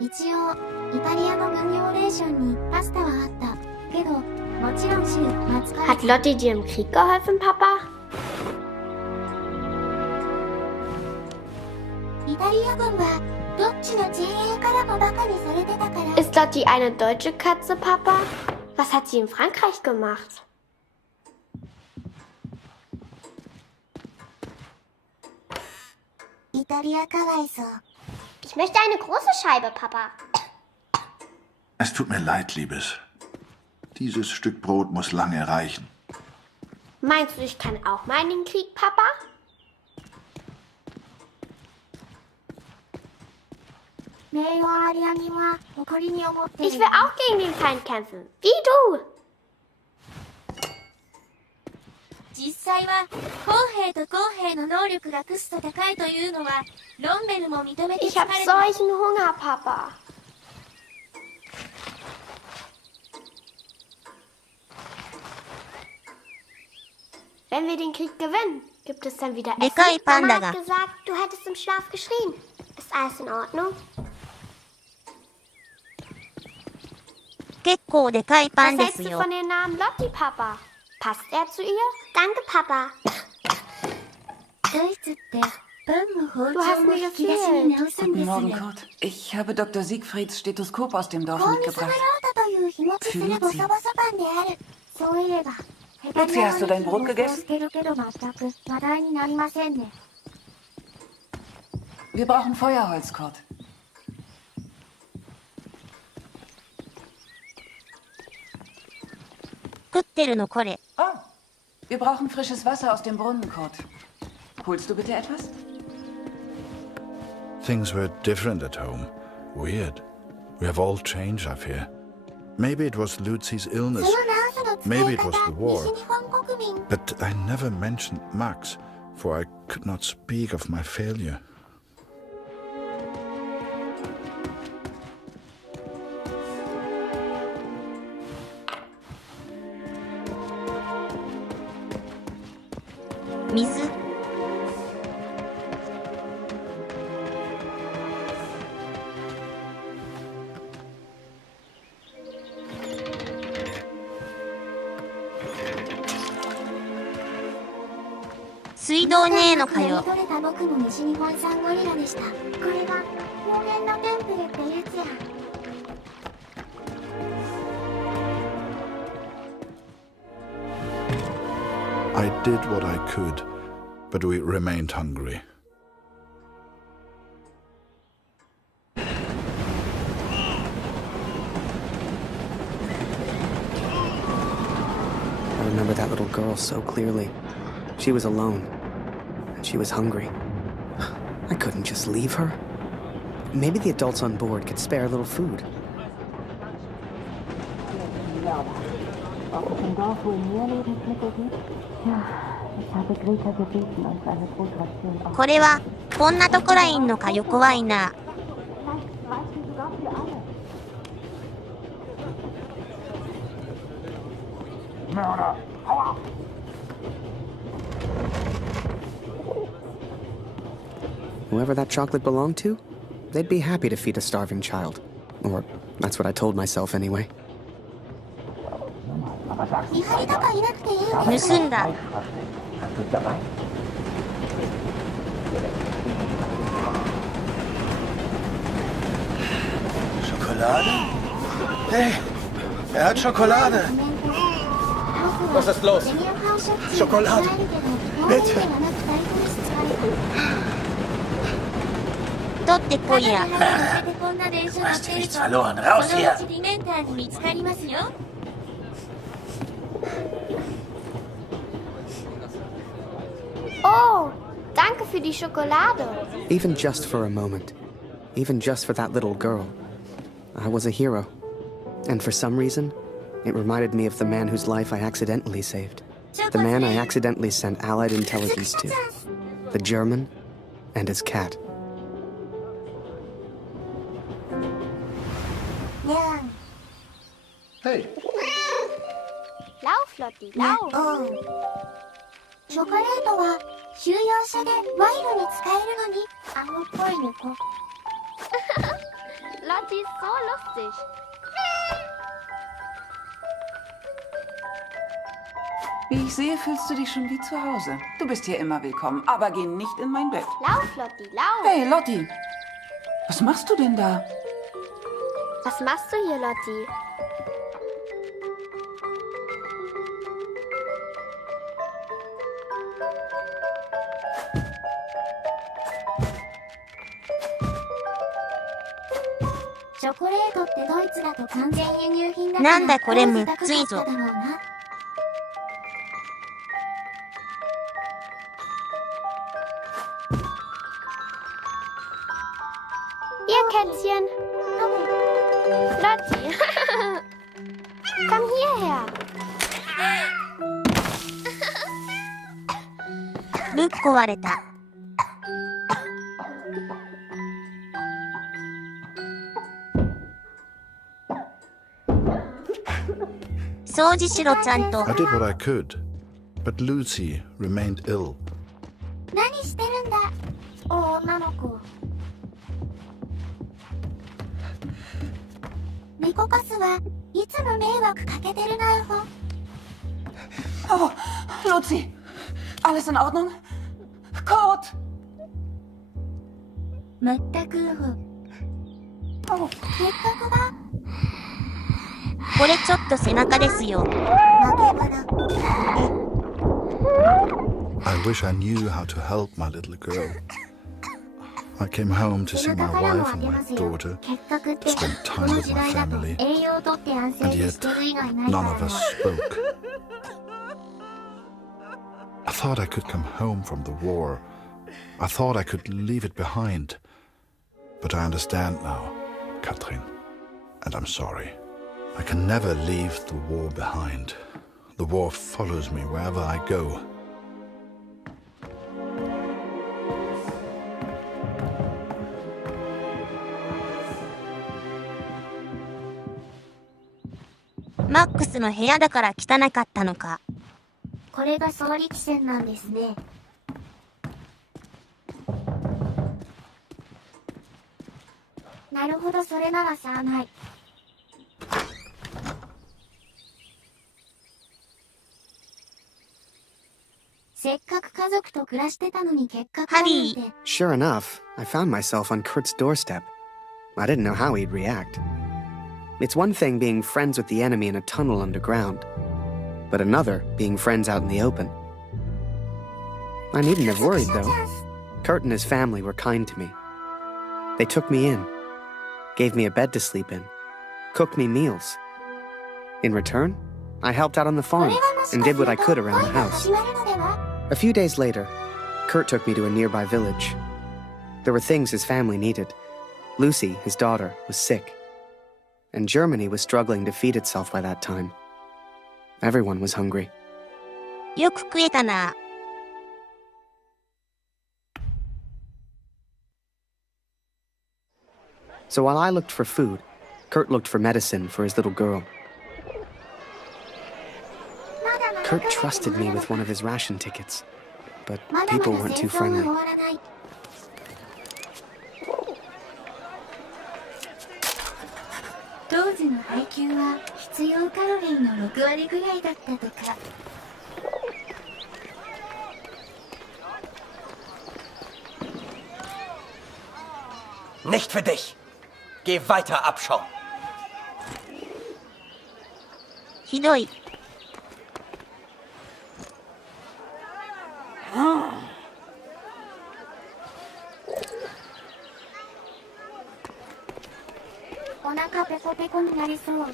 一応、イタリアの軍用レーションにパスタはあった。けど、もちろん汁、Hat Lotti dir im Krieg geholfen, Papa? イタリア軍は、どっちの陣営からもバカにされてたから。Ist Lotti eine deutsche Katze, Papa? Was hat sie in Frankreich gemacht? イタリアかわいそう。Ich möchte eine große Scheibe, Papa. Es tut mir leid, Liebes. Dieses Stück Brot muss lange reichen. Meinst du, ich kann auch mal in den Krieg, Papa? Ich will auch gegen den Feind kämpfen. Wie du. 実際は公兵と公兵の能力がクスと高いというのはロンベルも認めて Ich hab solchen Hunger, Papa. Wenn wir den Krieg gewinnen, gibt es dann wieder Essen? でかいパンダ Mama が hat gesagt, du hättest im Schlaf geschrien. Ist alles in Ordnung? 結構でかいパン Was で hältst す du よ。 von dem Namen Lotti, Papa? Passt er zu ihr? Danke, Papa. ドイツってパンの包 Du hast 丁も mir 引き出しに gefehlt. 直すんです Morgen, ね。 Kurt. Ich habe Dr. Siegfrieds Stethoskop aus dem Dorf コーミスブロ mitgebracht. ータという日持ちするボソボソパンである。そういえば、 Luzi, hast du dein Brot gegessen? してるけど全く話題になりませんね。 Wir brauchen Feuerholz, Kurt. 食ってるのこれ。 Oh, wir brauchen frisches Wasser aus dem Brunnen, Kurt. Holst du bitte etwas? Things were different at home. Weird. We have all changed, I fear. Maybe it was Lucy's illness. そのナースの Maybe 使 it い was 方、 the war. 西日本国民。 But I never mentioned Max, for I could not speak of my failure.水。水道ねえのかよ。取れた僕の西日本産ゴリラでした。これが人間のテンプレってやつや。 I did what I could, but we remained hungry. I remember that little girl so clearly. She was alone, and she was hungry. I couldn't just leave her. Maybe the adults on board could spare a little food. Ob es im Dorf wohl mehr Lebensmittel gibt? Ja, ich habe Greta gebeten, uns eine Brotration aufzunehmen. これはこんなとこらいんのかよ怖いな。 Vielleicht reichen sogar für alle. Mörder! Aua! Whoever that chocolate belonged to, they'd be happy to feed a starving child. Or that's what I told myself anyway. 見張りとかいなくていい。盗んだ。 Schokolade? Hey, er hat Schokolade. Was ist los? Schokolade. Bitte. 取ってこいや。 こんな電車乗ってると、 verloren. こ Raus の hier. うちディメンターに見つかりますよ。 Oh, danke für die Schokolade. Even just for a moment, even just for that little girl, I was a hero. And for some reason, it reminded me of the man whose life I accidentally saved. The man I accidentally sent Allied intelligence to. The German and his cat. Hey. Lauf, Lotti, lauf. チョコレートは収容所で賄賂に使えるのに青っぽい猫。 Lotti ist so lustig. Wie ich sehe, fühlst du dich schon wie zu Hause. Du bist hier immer willkommen, aber geh nicht in mein Bett. Lauf, Lotti, lauf. Hey, Lotti. Was machst du denn da? Was machst du hier, Lotti?チョコレートってドイツだと完全輸入品だから。なんだこれむっついぞ。 高かっただろうな。 Ihr Kätzchen. Lotti. Komm hierher. ぶっ壊れた。掃除しろちゃんと。 I did what I could. But Lucy remained ill. 何してるんだ、女の子。猫カスはいつも迷惑かけてるなよ。Oh, Lucy, alles in Ordnung? Kurt! 全く結核が。これちょっと背中ですよ。I wish I knew how to help my little girl. I came home to see my wife and my daughter, to spend time with my family, and yet none of us spoke. I thought I could come home from the war. I thought I could leave it behind. But I understand now, Katrin, and I'm sorry. I can never leave the war behind. The war follows me wherever I go.マックスの部屋だから汚かったのか。これが総力戦なんですね。なるほど、それならしゃあない。せっかく家族と暮らしてたのに結果なんて。Sure enough, I found myself on Kurt's doorstep. I didn't know how he'd react. It's one thing being friends with the enemy in a tunnel underground, but another being friends out in the open. I needn't have worried, though. Kurt and his family were kind to me. They took me in, gave me a bed to sleep in, cooked me meals. In return, I helped out on the farm and did what I could around the house. A few days later, Kurt took me to a nearby village. There were things his family needed. Lucy, his daughter, was sick. And Germany was struggling to feed itself by that time. Everyone was hungry. よく食えたな。So while I looked for food, Kurt looked for medicine for his little girl. Kurt trusted me with one of his ration tickets, but people weren't too friendly. 当時の配給は必要カロリーの6割ぐらいだったとか。Nicht für dich. Geh weiter, Abschaum. ひどい。お腹ペコペコになりそう。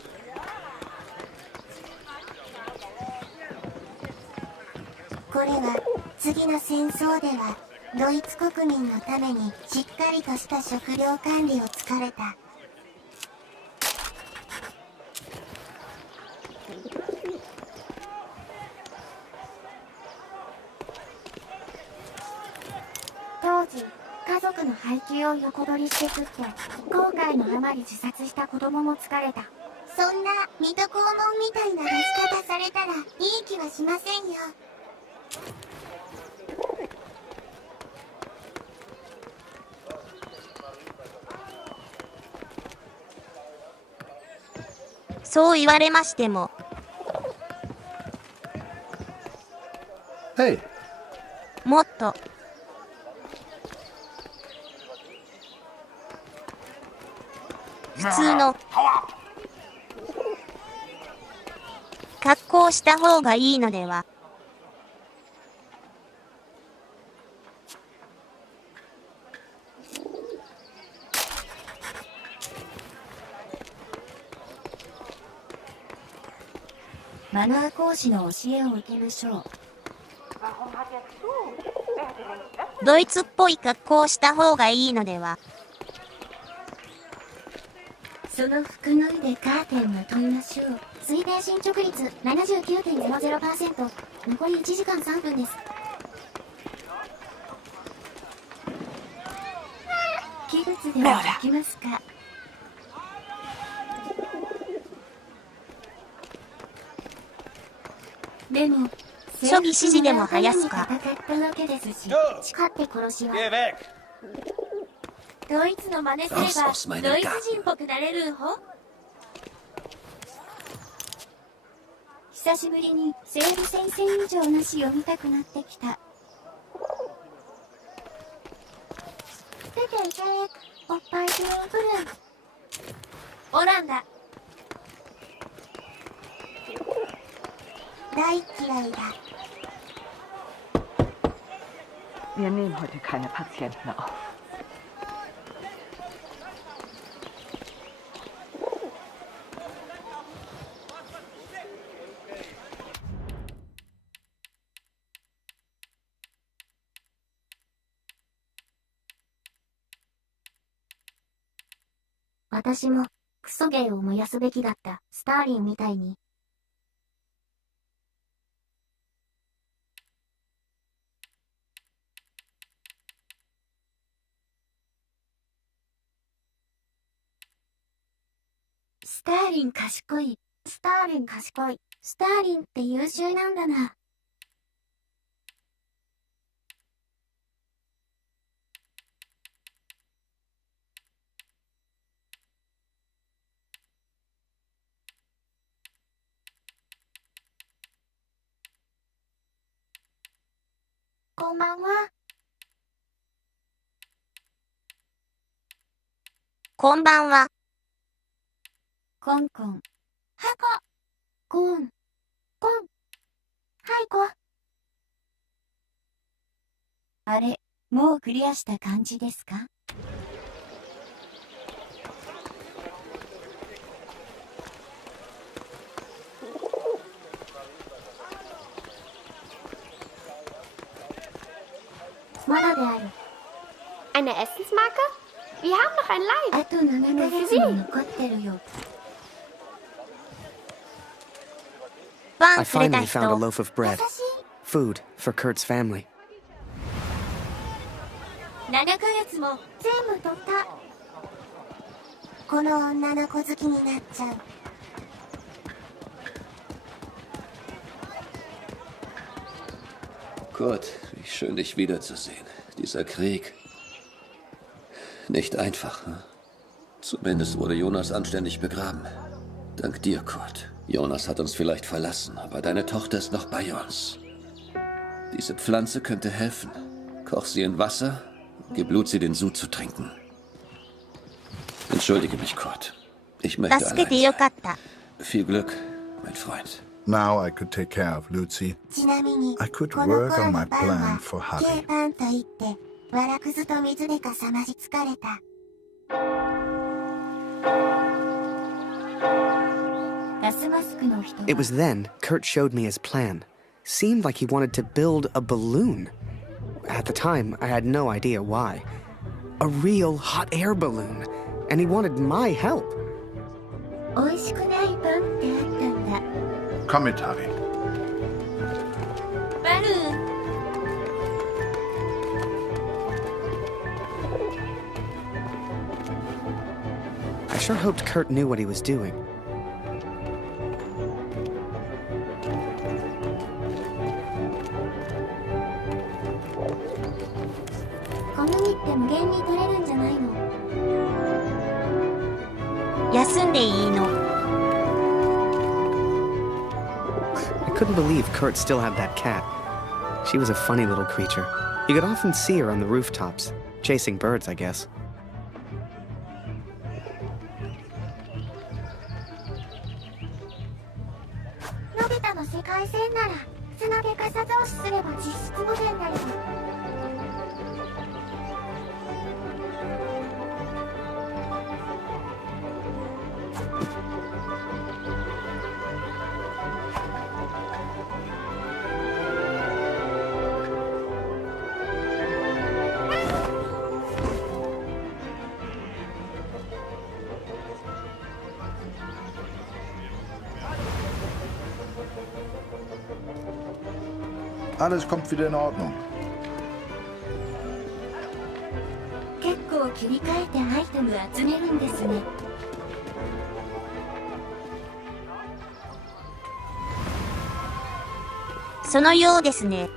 これは次の戦争ではドイツ国民のためにしっかりとした食料管理を疲れた。当時家族の配給を横取りして食って後悔のあまり自殺した子供も疲れた。そんな水戸黄門みたいな出し方されたらいい気はしませんよ。そう言われましても。Hey. もっと。普通の格好をした方がいいのでは。マナー講師の教えを受けましょう。ドイツっぽい格好をした方がいいのでは。その服の上でカーテンを取りましょう。推定進捗率 79.00%。残り1時間3分です。器物ではできますか？でも処理指示でも生やすか。戦ったわけですし、誓って殺しは。ドイツの真似すればドイツ人っぽくなれるほ。久しぶりに西部戦線以上の詩を見たくなってきた。出ていけ、おっぱいフルーブルン。オランダ。大嫌いだ。Wir nehmen heute keine Patienten auf. 私もクソゲーを燃やすべきだった。スターリンみたいに。スターリン賢い。スターリン賢い。スターリンって優秀なんだな。こんばんは。こんばんは。コンコン。はこ。コン。コン。はいこ。あれ、もうクリアした感じですか？まだである。Eine Essensmarke? Wir haben noch ein Leid. あと7ヶ月も残ってるよ。I finally found a loaf of bread. Food for Kurt's family. 7ヶ月も全部取った。この女の子好きになっちゃう。Kurt, wie schön dich wiederzusehen. Dieser Krieg. Nicht einfach, hm? Zumindest wurde Jonas anständig begraben. Dank dir, Kurt. Jonas hat uns vielleicht verlassen, aber deine Tochter ist noch bei uns. Diese Pflanze könnte helfen. Koch sie in Wasser und gib Luzi den Sud zu trinken. Entschuldige mich, Kurt. Ich möchte allein sein. Viel Glück, mein Freund. Now I could take care of Lucy. I could work on my plan for Harry. It was then Kurt showed me his plan. Seemed like he wanted to build a balloon. At the time, I had no idea why. A real hot air balloon. And he wanted my help. Come it, Harry. I sure hoped Kurt knew what he was doing. I couldn't believe Kurt still had that cat. She was a funny little creature. You could often see her on the rooftops, chasing birds, I guess. Alles kommt wieder in Ordnung. 結構切り替えてアイテム集めるんですね。そのようですね。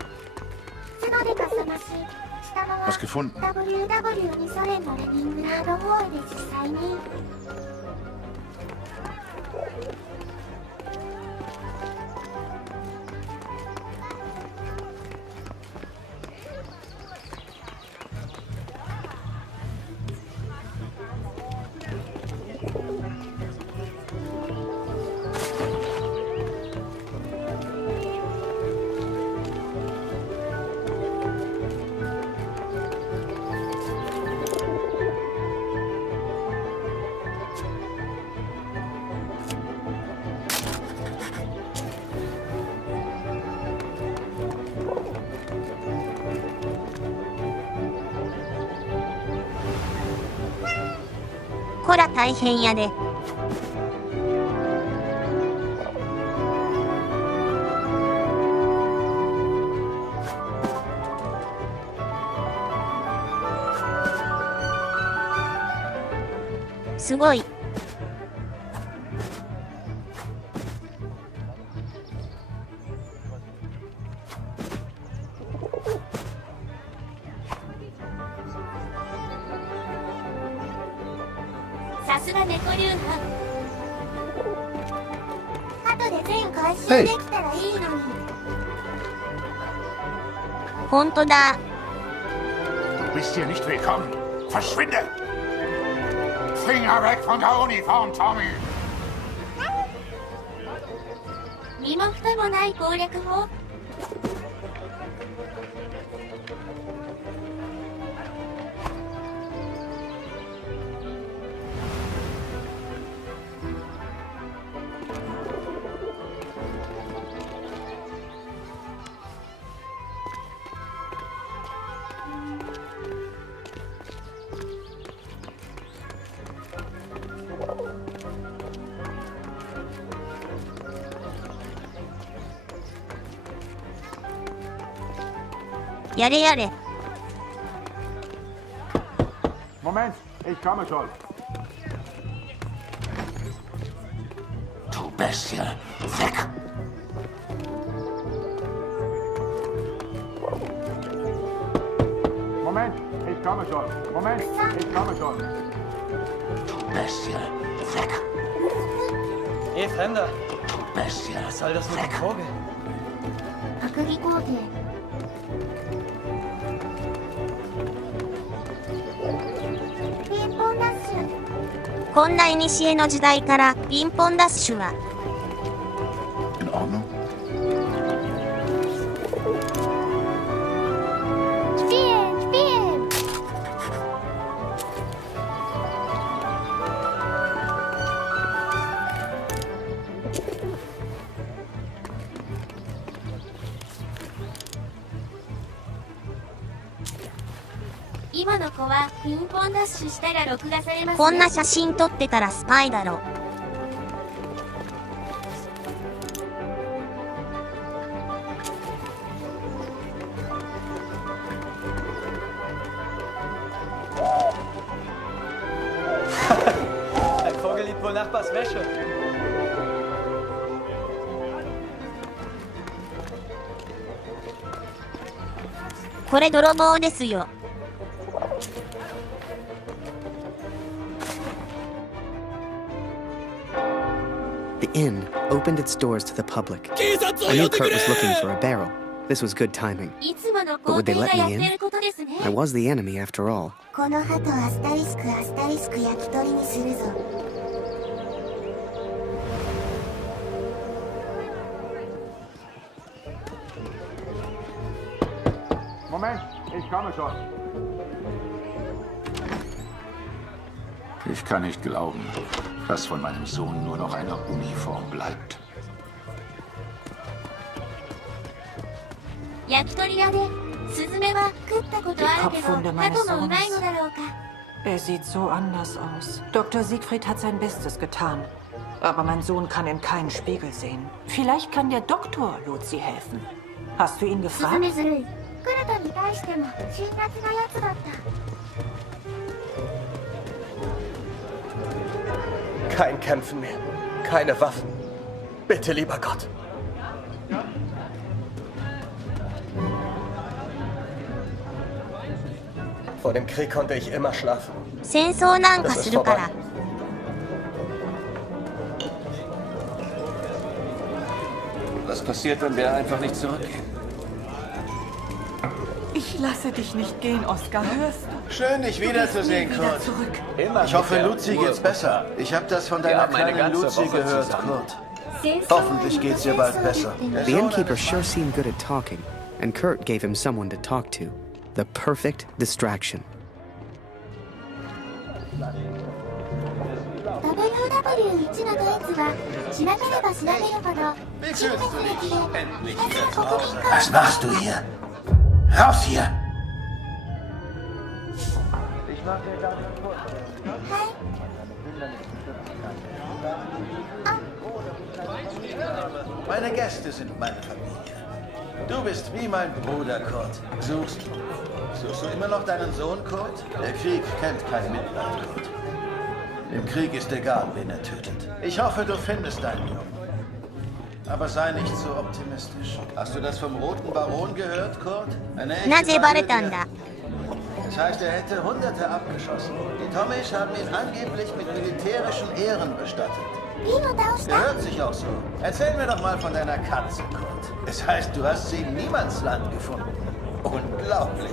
Was gefunden? WW にソ連のレニングラード包囲で実際にこら大変やで。すごい。さすが猫流派。後で全回収できたらいいのに。ほんとだ。 Du bist hier nicht willkommen. Verschwinde! Finger weg von der Uniform, Tommy! 身も蓋もない攻略法。やれやれ。 Moment, ich komme schon. Du Bestie! Weg! Moment, ich komme schon. Moment, ich komme schon. Du Bestie! Weg! Hey, Fremder. Du Bestie! Was soll das mit dem Vogel? 閣議工程。ピンポンダッシュ。こんな古の時代からピンポンダッシュは。 In Ordnung? Spielen, spielen! 今の子はピンポンダッシュしたら録画されます。こんな写真撮ってたらスパイだろ。 Ein Vogel liebt wohl Nachbars Wäsche. これ泥棒ですよ。 The inn opened its doors to the public. I knew Kurt was looking for a barrel. This was good timing. いつもの But 皇 would 帝 they が let やっ me て in? ることですね。 I was the enemy after all. この鳩アスタリスクアスタリスク焼き鳥にするぞ。 Moment, ich komme schon. Ich kann nicht glauben, dass von meinem Sohn nur noch eine Uniform bleibt. 焼き鳥屋でスズメは食ったことあるけど、 Kopfwunde meines 鳩もうまい Sohnes. のだろうか。 Er sieht so anders aus. Dr. Siegfried hat sein Bestes getan. Aber mein Sohn kann in keinen Spiegel sehen. Vielleicht kann der Doktor Luzi helfen. Hast du ihn スズ gefragt? メずるい。クルトに対しても辛辣なやつだった。 Kein Kämpfen mehr. Keine Waffen. Bitte, lieber Gott. Vor dem Krieg konnte ich immer schlafen. 戦争なんかするから。Was passiert, wenn wir einfach nicht zurückgehen? Ich lasse dich nicht gehen, Oscar. Hörst du? Schön, dich wiederzusehen, Kurt. Ich hoffe, Luzi geht's besser. Ich habe das von deiner kleinen Luzi gehört, Kurt. Hoffentlich geht's ihr bald besser. The innkeeper sure seemed good at talking, and Kurt gave him someone to talk to. The perfect distraction. W1 のドイツは調べれば調べるほど陳列歴でひたすら国民から Was machst du hier? Raus hier! Meine Gäste sind meine Familie. Du bist wie mein Bruder, Kurt. Suchst du immer noch deinen Sohn, Kurt? Der Krieg kennt kein Mitleid, Kurt. Im Krieg ist egal, wen er tötet. Ich hoffe, du findest deinen Jungen. Aber sei nicht so optimistisch. Hast du das vom Roten Baron gehört, Kurt? Eine echte Tragödie. Das heißt, er hätte Hunderte abgeschossen. Die Tommys haben ihn angeblich mit militärischen Ehren bestattet. Gehört sich auch so. Erzähl mir doch mal von deiner Katze, Kurt. Es heißt, du hast sie im Niemandsland gefunden. Unglaublich.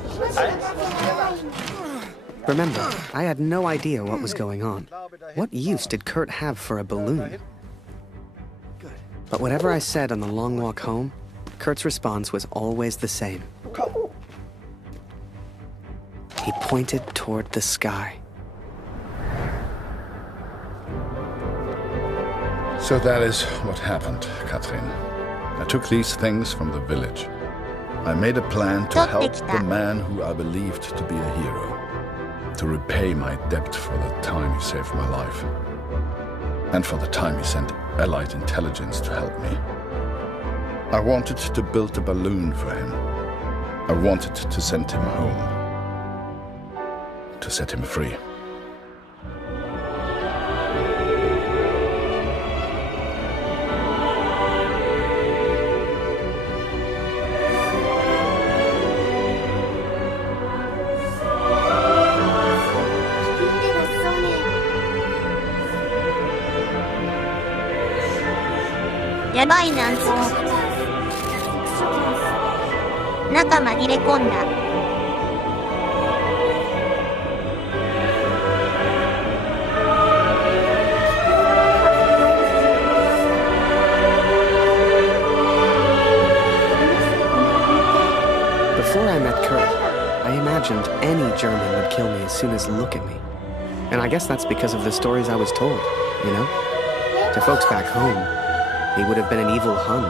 Remember, I had no idea what was going on. What use did Kurt have for a balloon? But whatever I said on the long walk home, Kurt's response was always the same. He pointed toward the sky. So that is what happened, Catherine. I took these things from the village. I made a plan to help the man who I believed to be a hero, to repay my debt for the time he saved my life, and for the time he sent Allied intelligence to help me. I wanted to build a balloon for him. I wanted to send him home, to set him free.やばいなんぞ。中紛れ込んだ。Before I met Kurt, I imagined any German would kill me as soon as look at me. And I guess that's because of the stories I was told, you know? To folks back home, he would have been an evil Hun.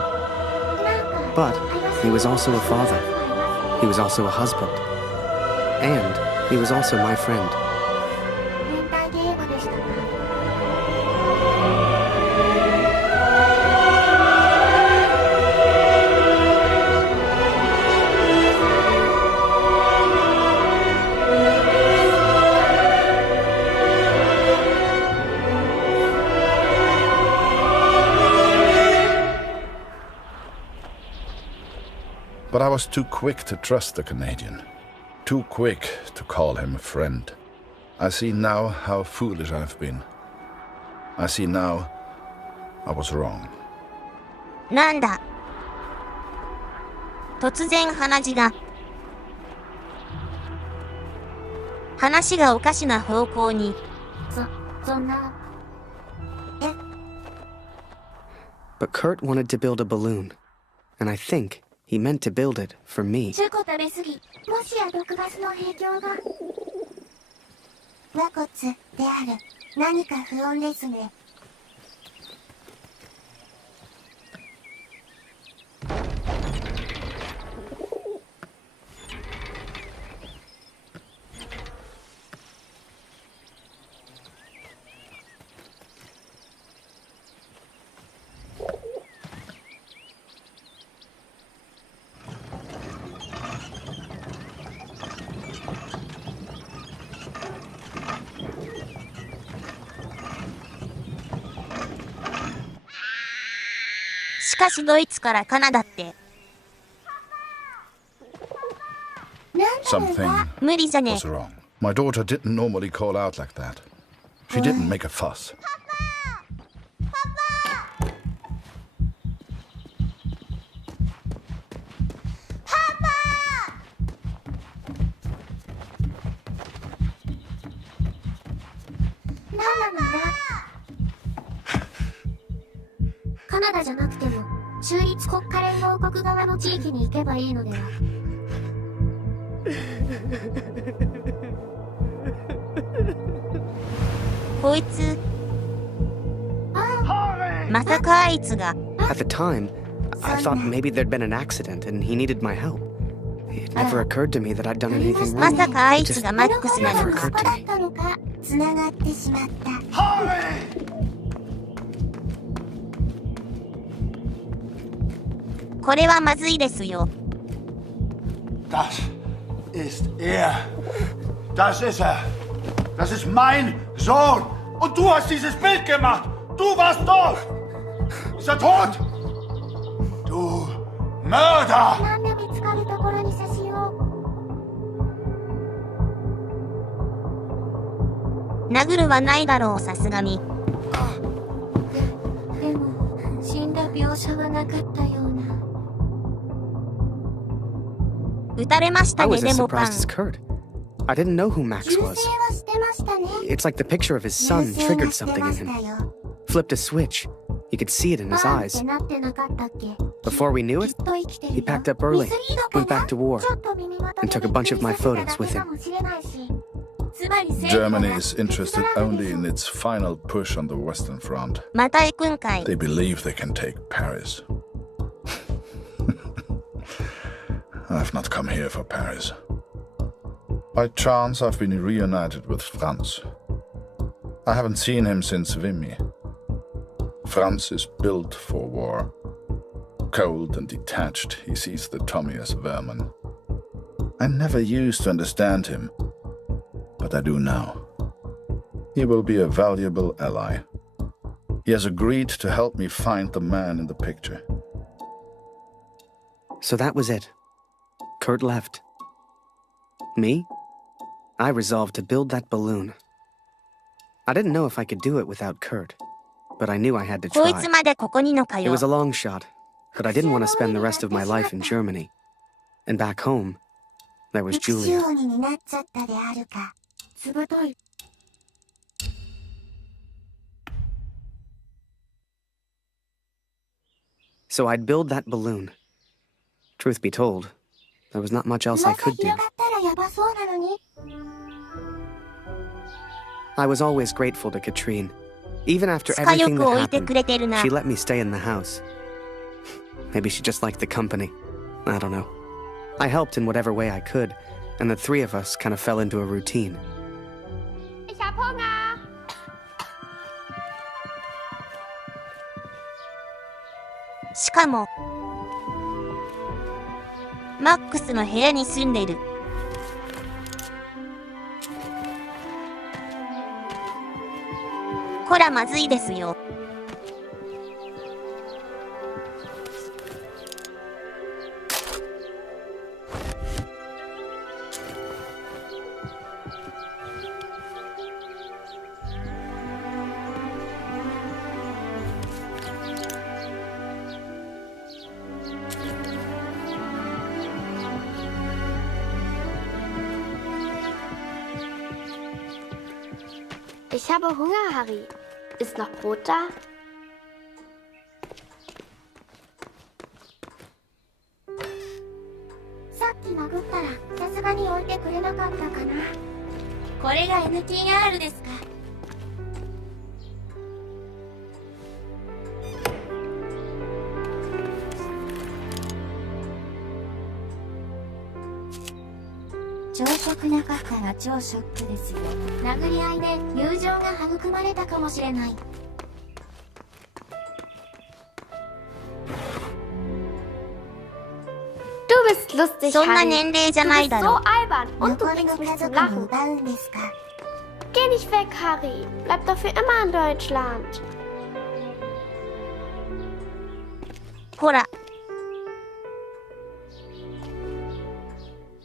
But he was also a father. He was also a husband. And he was also my friend. But I was too quick to trust the Canadian, too quick to call him a friend. I see now how foolish I've been. I see now I was wrong. なんだ。突然鼻血が。話がおかしな方向に。そんな。But Kurt wanted to build a balloon, and I think he meant to build it for me. 中古食べすぎ。もしや毒ガスの影響が。和骨である。何か不穏ですね。しかしドイツからカナダって。なん Something 無理じゃね。 was wrong. My daughter didn't normally call out like that. She didn't make a fuss. カナダじゃなくても中立国家連合国側の地域に行けばいいのでは。こいつまさかあいつが。 At the time, I thought maybe there'd been an accident and he needed my help. It never occurred to me that I'd done anything ま wrong. さかあい It つ just がマックスなの never か。 occurred to me. だったのか、繋がってしまった。これはまずいですよ。 Das ist er. Das ist er. Das ist mein Sohn. Und du hast dieses Bild gemacht. Du warst dort. Ist er tot? Du Mörder! なんで見つかるところに写真を。殴るはないだろう、さすがに。でも、死んだ描写はなかったような。撃たれました I ね、 was で as もパン。 surprised as Kurt. I didn't know who Max 銃声 was. はしてましたね。 It's like the picture of his son 銃声 triggered はして something ま in した him. よ。 Flipped a switch. You could see it in his バーンっ eyes. てなってなかったっけ。 Before we knew き it, っと生きてる he よ。 packed up early, ミスリード went かな back to war, ちょっと耳元で and took a bunch of my びっくり photos させ with ただけ him. かもしれないし。つまり正義は Germany is interested only in its final push on the Western Front. また行くんかい。 They believe they can take Paris. I've not come here for Paris. By chance, I've been reunited with Franz. I haven't seen him since Vimy. Franz is built for war. Cold and detached, he sees the Tommy as vermin. I never used to understand him, but I do now. He will be a valuable ally. He has agreed to help me find the man in the picture. So that was it. Kurt left. Me? I resolved to build that balloon. I didn't know if I could do it without Kurt, but I knew I had to こい try. つまでここにのか It よ。 was a long shot, but I didn't want to spend the rest of my life in Germany. And back home, there was 復讐 Julia. 鬼になっちゃったであるか。ずぶとい。 So I'd build that balloon. Truth be told, there was not much else I could do. 広がったらやばそうなのに。 I was always grateful to Katrine. Even after 使いよ everything く that 置いて happened, くれてるな she。let me stay in the house. Maybe she just liked the company. I don't know. I helped in whatever way I could, and the three of us kind of fell into a routine. Ich hab Hunger. しかも、マックスの部屋に住んでる。こらまずいですよ。Ich habe Hunger, Harry. Ist noch Brot da? NTR ですか。朝食なかったら超ショックですよ。殴り合いで友情が育まれたかもしれない。Du bist lustig, そんな Harry. 年齢じゃないだ Du ろ bist so albern und du 残りの bringst 家 mich zum 族も Lachen. 奪うんですか。Geh nicht weg, Harry. Bleib doch für immer in Deutschland. ほら。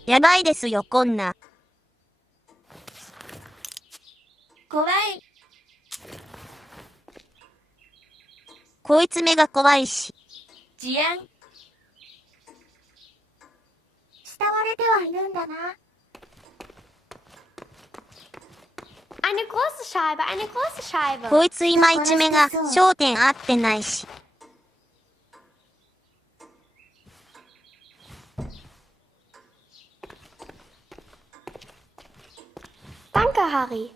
やばいですよこんな。怖い。こいつ目が怖いし。事案。慕われてはいるんだな。Eine große Scheibe, eine große Scheibe. こいついまいち目が焦点合ってないし。Danke, Harry.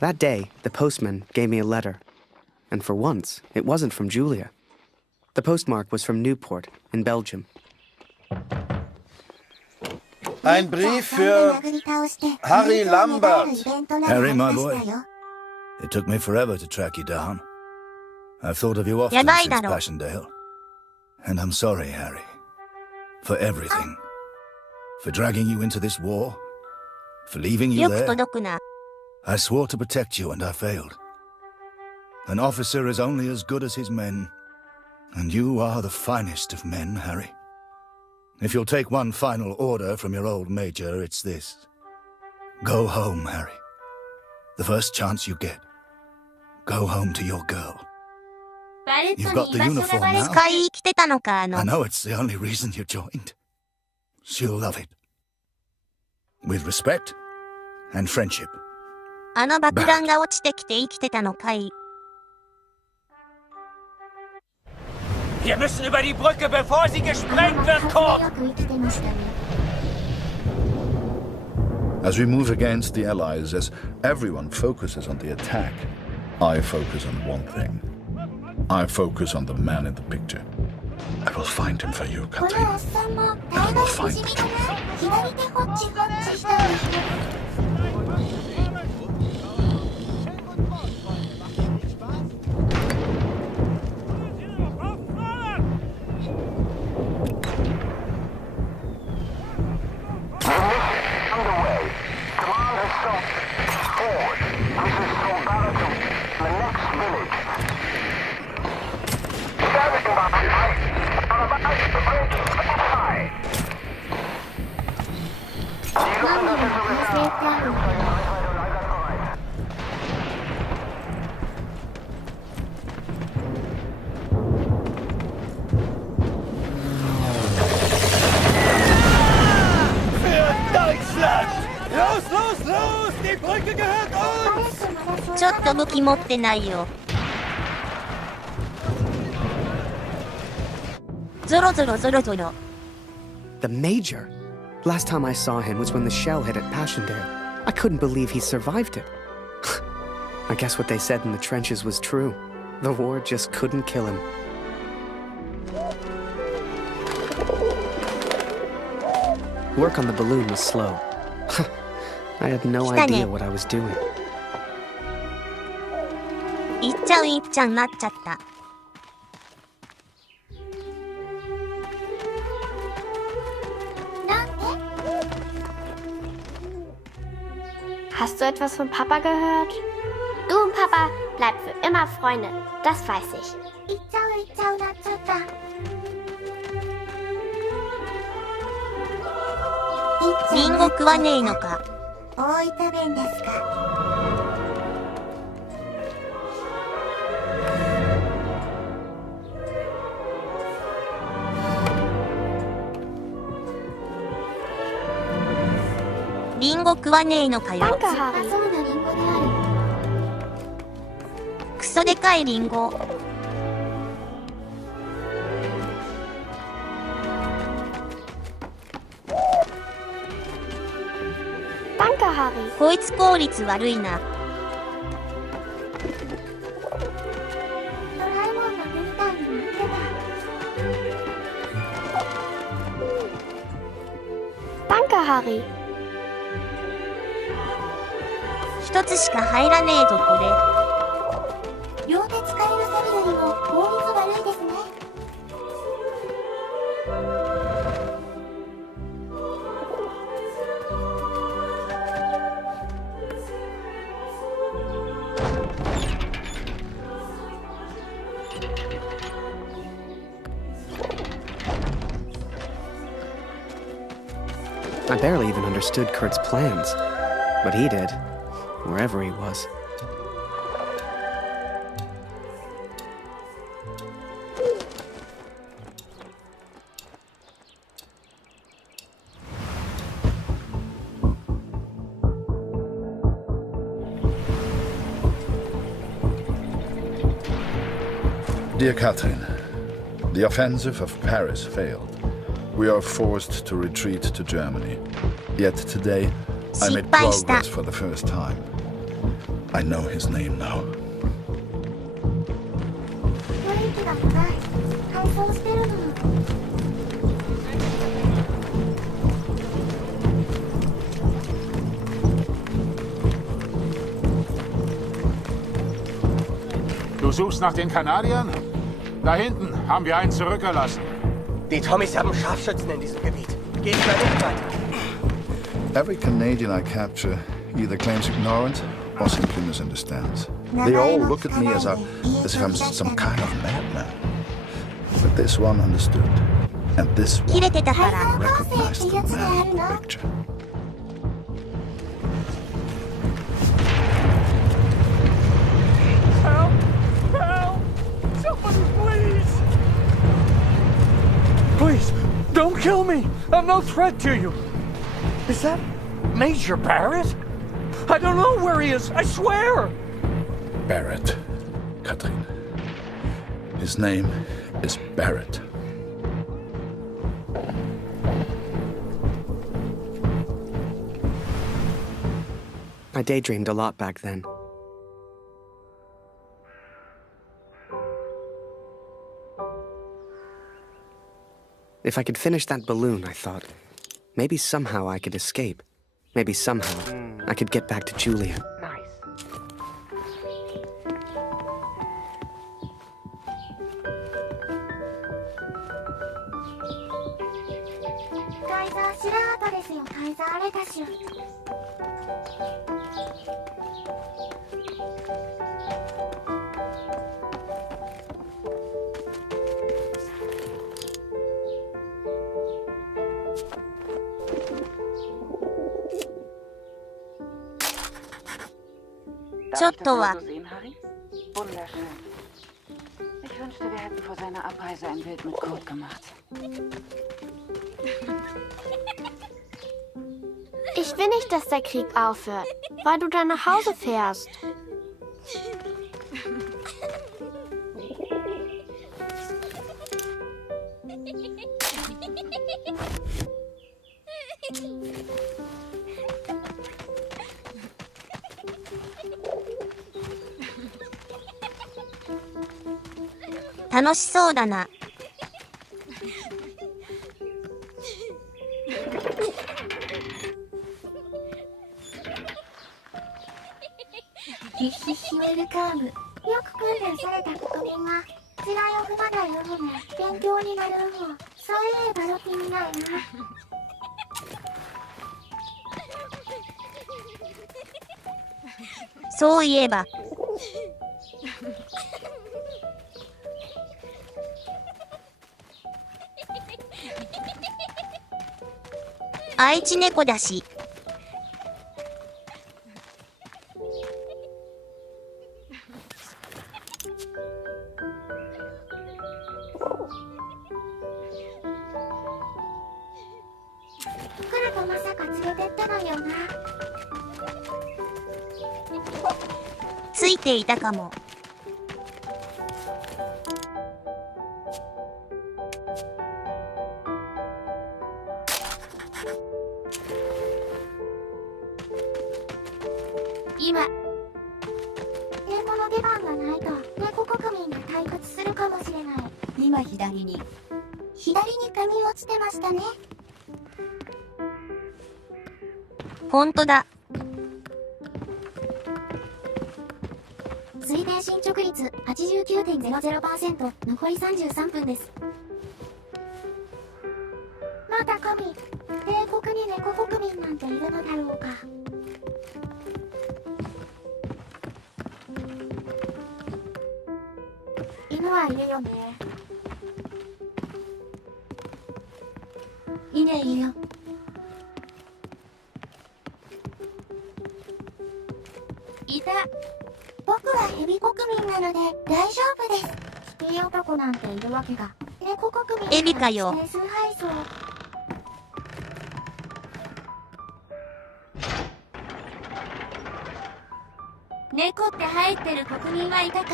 That day, the postman gave me a letter. And for once, it wasn't from Julia. The postmark was from Newport in Belgium. Ein Brief für Harry Lambert. Harry, my boy. It took me forever to track you down. I've thought of you often since Passchendaele. And I'm sorry, Harry. For everything. For dragging you into this war. For leaving you there. I swore to protect you and I failed. An officer is only as good as his men. And you are the finest of men, Harry. If you'll take one final order from your old major, it's this. Go home, Harry. The first chance you get. Go home to your girl. You've got the uniform now. I know it's the only reason you joined. She'll love it. With respect and friendship. あの爆弾が落ちてきて生きてたのかい。Wir müssen über die Brücke, bevor sie gesprengt wird, Kurt! As we move against the Allies, as everyone focuses on the attack, I focus on one thing. I focus on the man in the picture. I will find him for you, Katrina. And I will find the truth. Die Brücke gehört uns! ちょっと武器持ってないよ。ゾロゾロゾロゾロ。The Major? Last time I saw him was when the shell hit at Passchendaele. I couldn't believe he survived it. I guess what they said in the trenches was true. The war just couldn't kill him. Work on the balloon was slow. I had no idea what I was doing. いっちゃんなっちゃった。Hast du etwas von Papa gehört? Du und Papa bleibt für immer Freunde, das weiß ich. いっちゃうなっちゃった。リンゴ食わねえのか。大分弁ですか。リンゴ食わねえのかよ。クソでかいリンゴ。こいつ効率悪いな。ドラえもんのみたいに乗ってた。Danke, Harry. 一つしか入らねえぞこれ。両手使えるサビよりも効率悪いですね。I barely even understood Kurt's plans, but he did, wherever he was. Dear Catherine, the offensive of Paris failed. We are forced to retreat to Germany. Yet today, I made progress for the first time. I know his name now. Du suchst nach den Kanadiern? Da hinten haben wir einen zurückgelassen. Die Tommys haben Scharfschützen in diesem Gebiet. Geht mal nicht weiter. Every Canadian I capture either claims ignorance or simply misunderstands. They all look at me as if I'm some kind of madman. But this one understood. And this one recognized the man in the picture. Please, don't kill me! I'm no threat to you! Is that Major Barrett? I don't know where he is, I swear! Barrett, Catherine. His name is Barrett. I daydreamed a lot back then. If I could finish that balloon, I thought, maybe somehow I could escape. Maybe somehow I could get back to Julia. Wunderschön. Ich wünschte, wir hätten vor seiner Abreise ein Bild mit Kurt gemacht. Ich will nicht, dass der Krieg aufhört, weil du dann nach Hause fährst.楽しそうだな。ウェルカム。よく訓練された国民が地雷を踏まないように勉強になるんも。そういえばロキにないな。そういえば。愛知猫だし。クラとまさか連れてったのよな。ついていたかも。今、猫の出番がないと猫国民が退屈するかもしれない。今左に髪落ちてましたね。ほんとだ。水田進捗率 89.00%、 残り33分です。また神、帝国に猫国民なんているのだろうか。犬はいるよね。稲いるよ。大丈夫です。シティ男なんているわけが。猫国民エビかよ。指定崇拝層。猫って入ってる国民はいたか。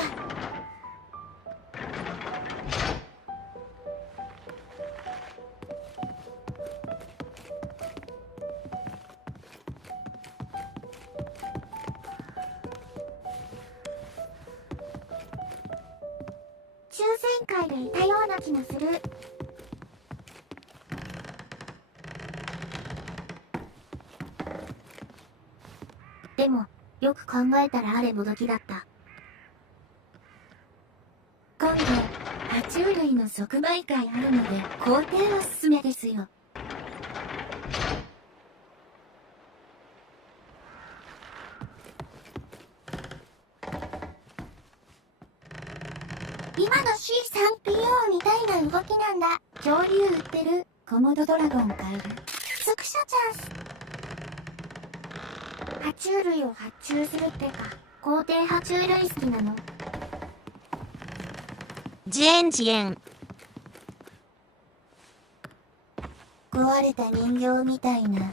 抽選会でいたような気がする。でもよく考えたらあれもどきだった。今度爬虫類の即売会あるので工程おすすめですよ。今の C3PO みたいな動きなんだ。恐竜売ってる。コモドドラゴン買える。スクショチャンス。爬虫類を発注するってか。皇帝爬虫類好きなの？ジエンジエン。壊れた人形みたいな。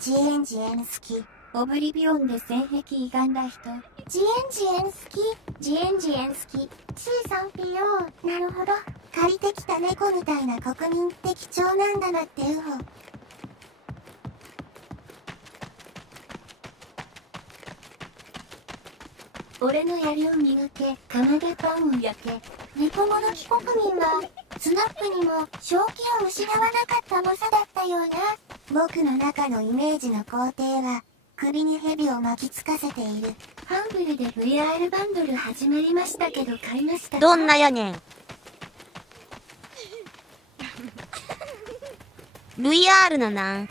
ジエンジエン好き。オブリビオンで性癖歪んだ人。ジエンジエン好き。ジエンジエン好き。C3PO。なるほど。借りてきた猫みたいな国民って貴重なんだなってウホ。俺の槍を磨け、釜でパンを焼け。猫もどき国民は、スナップにも正気を失わなかった猛者だったような。僕の中のイメージの皇帝は、首に蛇を巻きつかせている。ハンブルで VR バンドル始まりましたけど買いました。どんなやねん。VR のなん。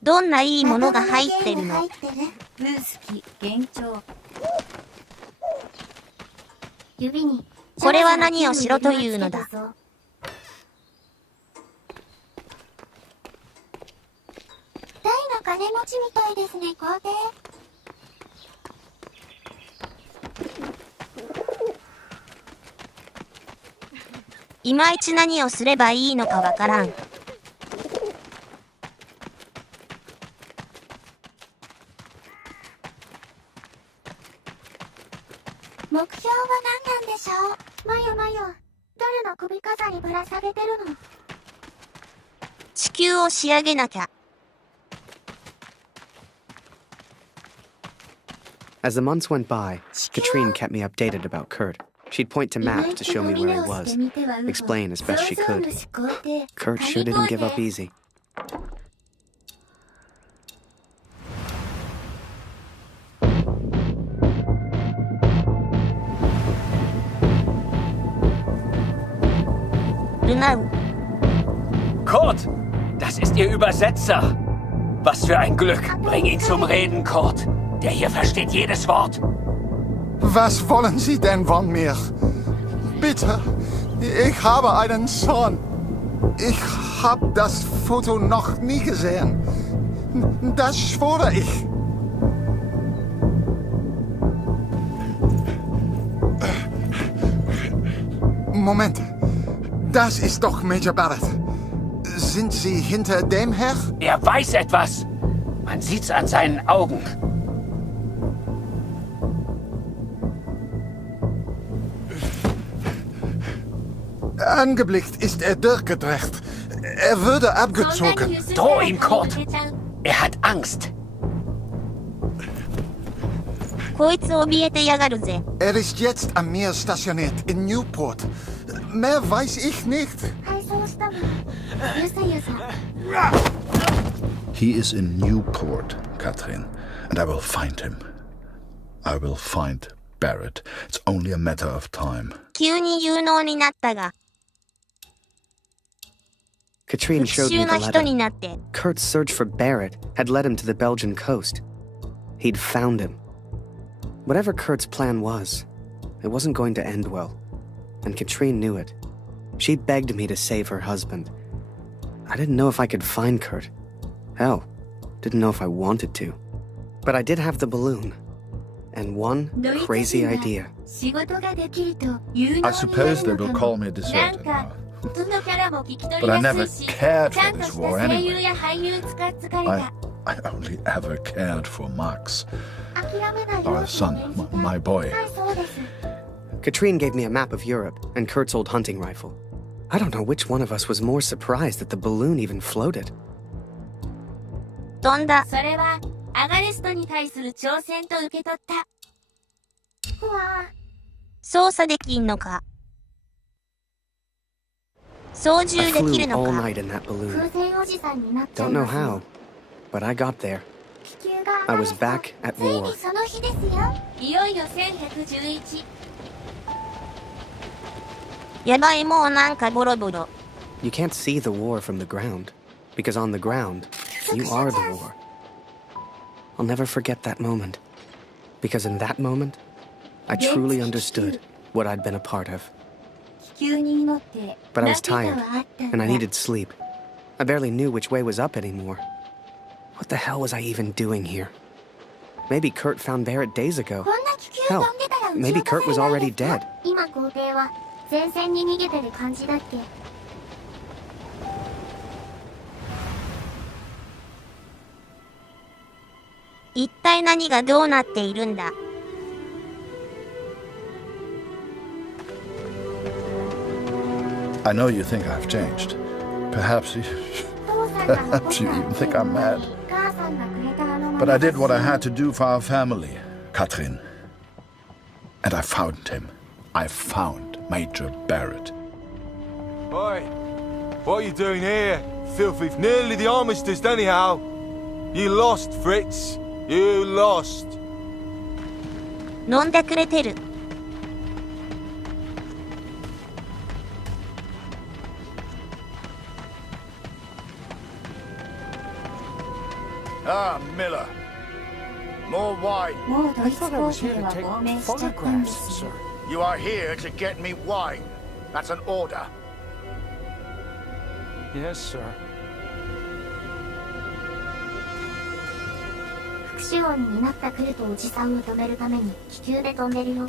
どんないいものが入ってるの？ブースキ、幻聴。指に。これは何をしろというのだ？大の金持ちみたいですね、皇帝。いまいち何をすればいいのかわからん。目標は何なんでしょう？マヨマヨ、誰の首飾りぶら下げてるの？地球を仕上げなきゃ。As the months went by, Katrine kept me updated about Kurt. She'd point to maps to show me where he was, explain as best she could. Kurt sure didn't give up easy. Kurt, das ist Ihr Übersetzer. Was für ein Glück. Bring ihn zum Reden, Kurt. Der hier versteht jedes Wort. Was wollen Sie denn von mir? Bitte, ich habe einen Sohn. Ich habe das Foto noch nie gesehen. Das schwöre ich. Moment, das ist doch Major Barrett. Sind Sie hinter dem her? Er weiß etwas. Man sieht's an seinen Augen. Angeblickt ist er durchgedreht. Er würde abgezogen. Droh ihm, Kurt. Er hat Angst. こいつ怯えてやがるぜ。Er ist jetzt am Meer stationiert in Newport. Mehr weiß ich nicht. He is in Newport, Catherine, and I will find him. I will find Barrett. It's only a matter of time. 急に有能になったが。 Katrine 復 showed me 讐 the の人に letter. なって。 Kurt's search for Barrett had led him to the Belgian coast. He'd found him. Whatever Kurt's plan was, it wasn't going to end well. And Katrine knew it. She begged me to save her husband. I didn't know if I could find Kurt. Hell, didn't know if I wanted to. But I did have the balloon. And one crazy idea. I suppose they will call me a deserter now. But I never cared for this war anyway. I only ever cared for Max. Our son, my boy. Katrine gave me a map of Europe and Kurt's old hunting rifle. I don't know which one of us was more surprised that the balloon even floated. 飛んだ。それはアガレストに対する挑戦と受け取った。うわ操作できんのか。操縦できるのか。 I flew all night in that balloon. 風船おじさんになっちゃい Don't ま know す。 how, but I got there. 気球が I was back at つい war. にその日ですよ。いよいよ1111。やばい、もうなんかボロボロ。You can't see the war from the ground, because on the ground, you are the war. I'll never forget that moment, because in that moment, I truly understood what I'd been a part of. 気球に乗って But I was tired, and I needed sleep. I barely knew which way was up anymore. What the hell was I even doing here? Maybe Kurt found Barrett days ago. こんな気球 Hell, 飛んでたら maybe Kurt was already dead. 今皇帝は前線に逃げてる感じだっけ。一体何がどうなっているんだ。I know you think I've changed. Perhaps you even think I'm mad. But I did what I had to do for our family, Katrin. And I found him. I found Major Barrett. Oi, what are you doing here? Filthy, nearly the armistice anyhow. You lost, Fritz. You lost. 飲んでくれてる。Ah, Miller. More wine. もうドイツ皇帝は亡命しちゃったんですよ。 You are here to get me wine. That's an order. Yes, sir. 副主音になったクルトおじさんを止めるために気球で飛んでるよ。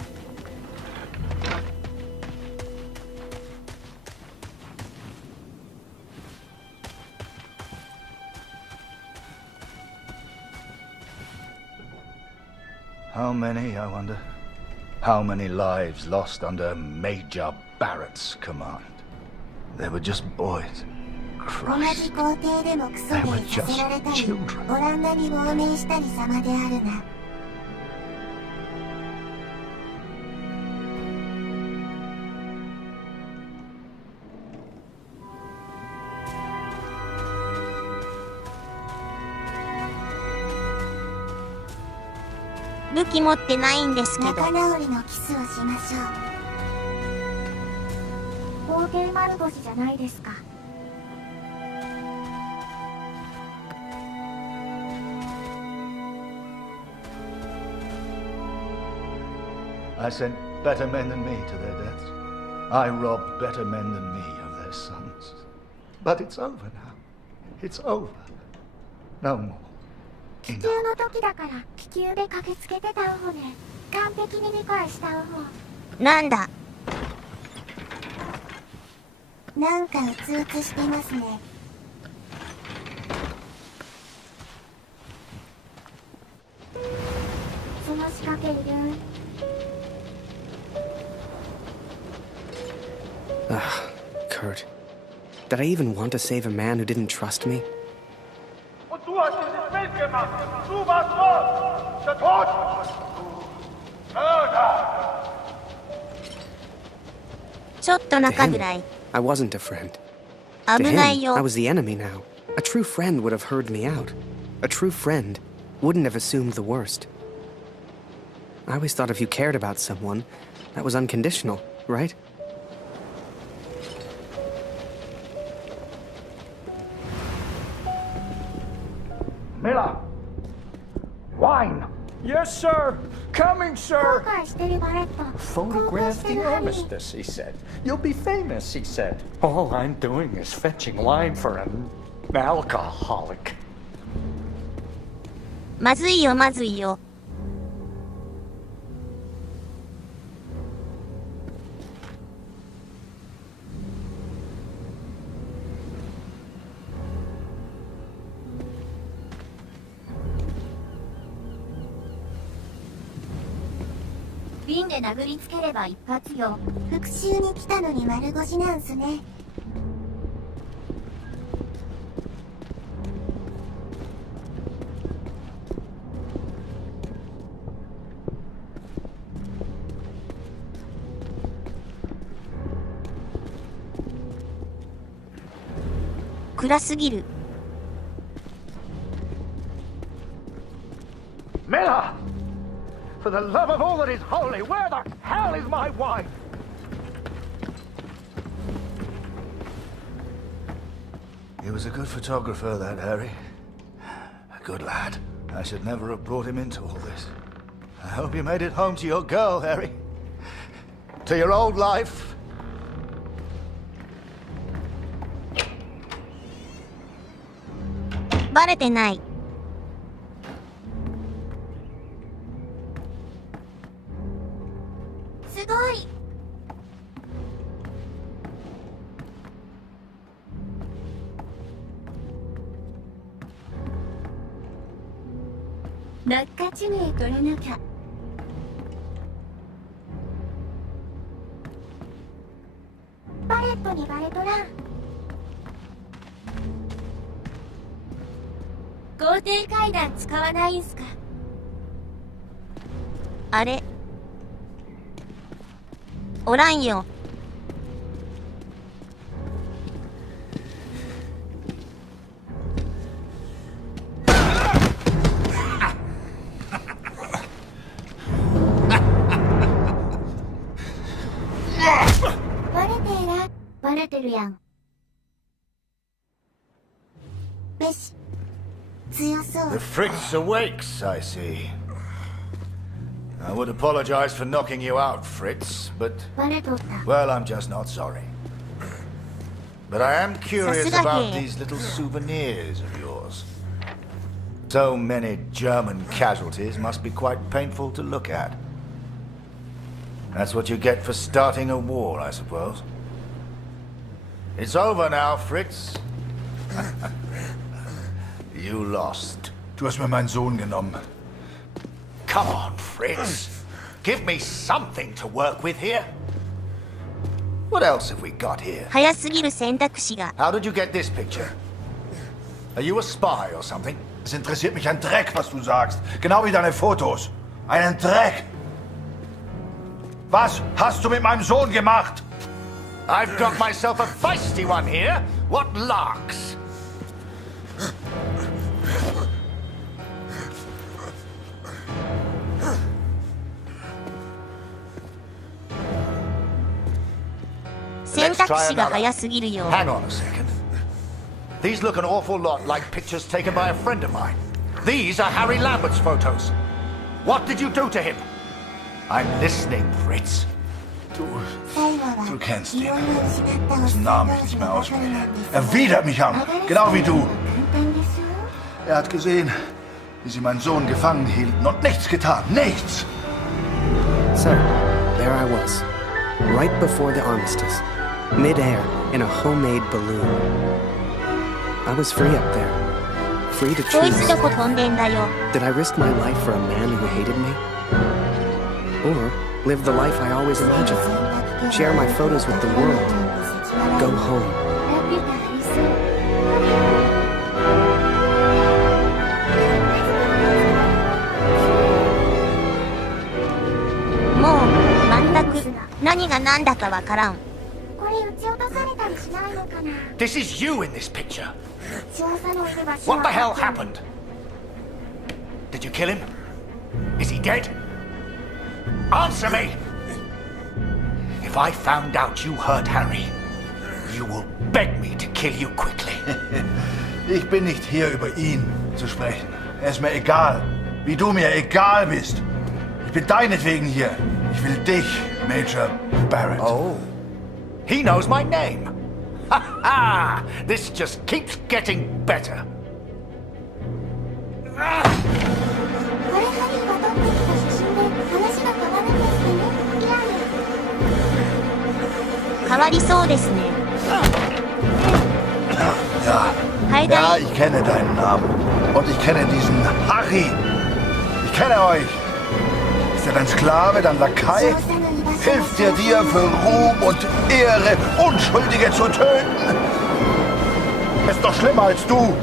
How many, I wonder? How many lives lost under Major Barrett's command? They were just boys. 同じ皇帝でもクソでさせられたり、オランダに亡命したり様であるな。武器持ってないんですけど。仲直りのキスをしましょう。皇帝丸腰じゃないですか。I sent better men than me to their deaths. I robbed better men than me of their sons. But it's over now. It's over. No more. 気球の時だから気球で駆けつけてた方で完璧に理解した方。なんだ。なんかうつうつしてますね。その仕掛けいる。Ah, Kurt. Did I even want to save a man who didn't trust me? Und du hast dieses Bild gemacht. Du warst dort. Der Tod. Mörder. ちょっと中ぐらい。 I wasn't a friend. To 危ない him, よ。 I was the enemy now. A true friend would have heard me out. A true friend wouldn't have assumed the worst. I always thought if you cared about someone, that was unconditional, right? Miller! Wine! Yes, sir! Coming, sir! Photograph the armistice, he said. You'll be famous, he said. All I'm doing is fetching wine for an alcoholic. まずいよまずいよ。瓶で殴りつければ一発よ。復讐に来たのに丸腰なんすね。暗すぎる。Miller! For the love of all that is holy, where the hell is my wife? He was a good photographer, that Harry. A good lad. I should never have brought him into all this. I hope you made it home to your girl, Harry. To your old life.バレてない。すごい。落下地名取らなきゃ。バレットにバレとらん。豪邸階段使わないんすか？あれおらんよ。バレてら、バレてるやん。べし、強そう。 The Fritz awakes, I see. I would apologize for knocking you out, Fritz, but... Well, I'm just not sorry. But I am curious about these little souvenirs of yours. So many German casualties must be quite painful to look at. That's what you get for starting a war, I suppose. It's over now, Fritz. You lost. Du hast mir meinen Sohn genommen. Come on, Fritz. Give me something to work with here. What else have we got here? 早すぎる選択肢が。 How did you get this picture? Are you a spy or something? Es interessiert mich ein Dreck, was du sagst. Genau wie deine Fotos. Einen Dreck. Was hast du mit meinem Sohn gemacht? I've got myself a feisty one here. What larks? Let's try another. Hang on a second. These look an awful lot like pictures taken by a friend of mine. These are Harry Lambert's photos. What did you do to him? I'm listening, Fritz. Du kennst ihn. Dessen Namen ich nicht mehr ausspreche. Er widert mich an, genau wie du. Er hat gesehen, wie sie meinen Sohn gefangen hielten und nichts getan. Nichts! So, there I was, right before the armistice, mid-air in a homemade balloon. I was free up there, free to choose. Did I risk my life for a man who hated me? Or live the life I always imagined, share my photos with the world, go home. This is you in this picture. What the hell happened? Did you kill him? Is he dead? Answer me! If I found out you hurt Harry, you will beg me to kill you quickly. Ich bin nicht hier, über ihn zu sprechen. Er ist mir egal, wie du mir egal bist. Ich bin deinetwegen hier. Ich will dich, Major Barrett. Oh, he knows my name. Ha ha! This just keeps getting better. 変わりそうですね。Ja, ich kenne deinen Namen. Und ich kenne diesen Harry. Ich kenne euch. Ist er dein Sklave, dein Lakai? Hilft er dir für Ruhm und Ehre, Unschuldige zu töten? Er ist doch schlimmer als du.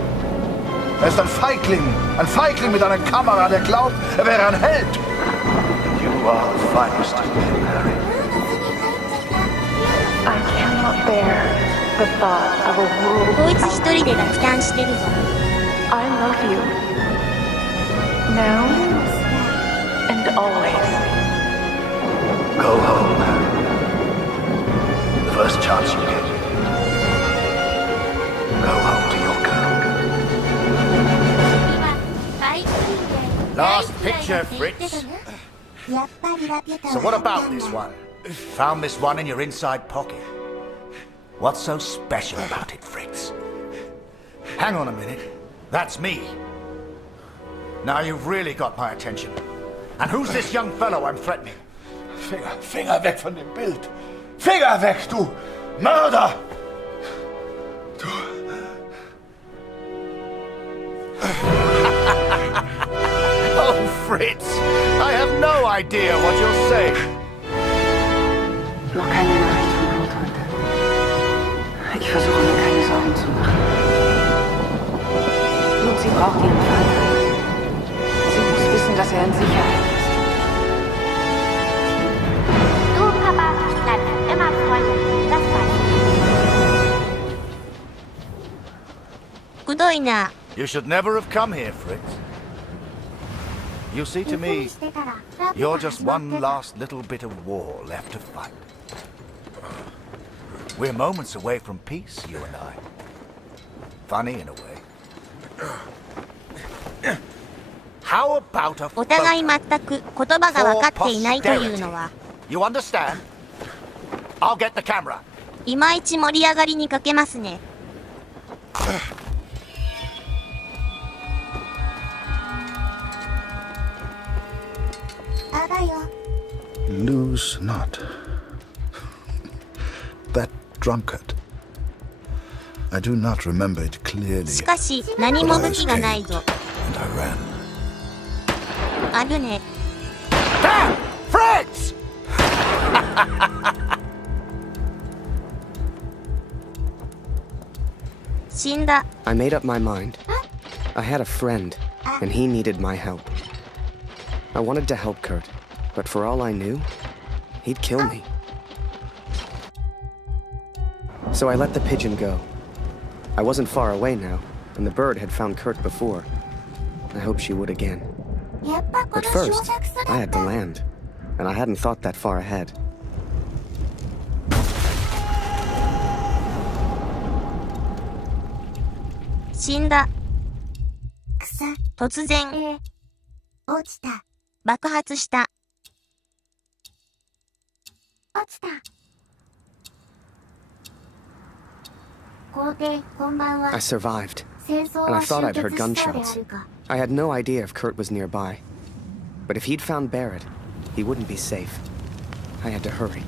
Er ist ein Feigling mit einer Kamera, der glaubt, er wäre ein Held. You are the finest of men, Harry. I cannot bear the thought of a world こいつ一人で落胆してるぞ。 I love you. Now and always. Go home, Harry. The first chance you get. Go home to your girl. Last picture, Fritz. So what about this one? Found this one in your inside pocket. What's so special about it, Fritz? Hang on a minute. That's me. Now you've really got my attention. And who's this young fellow I'm threatening? Finger weg von dem Bild. Finger weg, du Mörder! Du... Oh, Fritz, I have no idea what you're saying. Noch keine Nachricht von Blut heute. Ich versuche mir keine Sorgen zu machen. Lucy braucht ihren Vater. Sie muss wissen, dass er in Sicherheit ist. Du und Papa bleiben immer Freunde. Das weiß ich. くどいな。 You should never have come here, Fritz. You see, to me, you're just one last little bit of war left to fight. We're moments away from peace, you and I. Funny in a way. How about a お互い全く言葉が分かっていないというのは、 You understand? I'll get the camera. いまいち盛り上がりに欠けますね。 Lose not. That drunkard. I do not remember it clearly. しかし何も武器がないぞ。 And I ran. 危ね。 Fritz! 死んだ。 I made up my mind. I had a friend, and he needed my help. I wanted to help Kurt, but for all I knew, he'd kill me. So I let the pigeon go. I wasn't far away now, and the bird had found Kurt before. I hoped she would again. But first, I had to land, and I hadn't thought that far ahead. 死んだ。突然、落ちた。爆発した。落ちた。皇帝、こんばんは。 I survived, 戦争 and I は thought 終 I'd heard 結したで gunshots. あるか。 I had no idea if Kurt was nearby. But if he'd found Barrett, he wouldn't be safe. I had to hurry.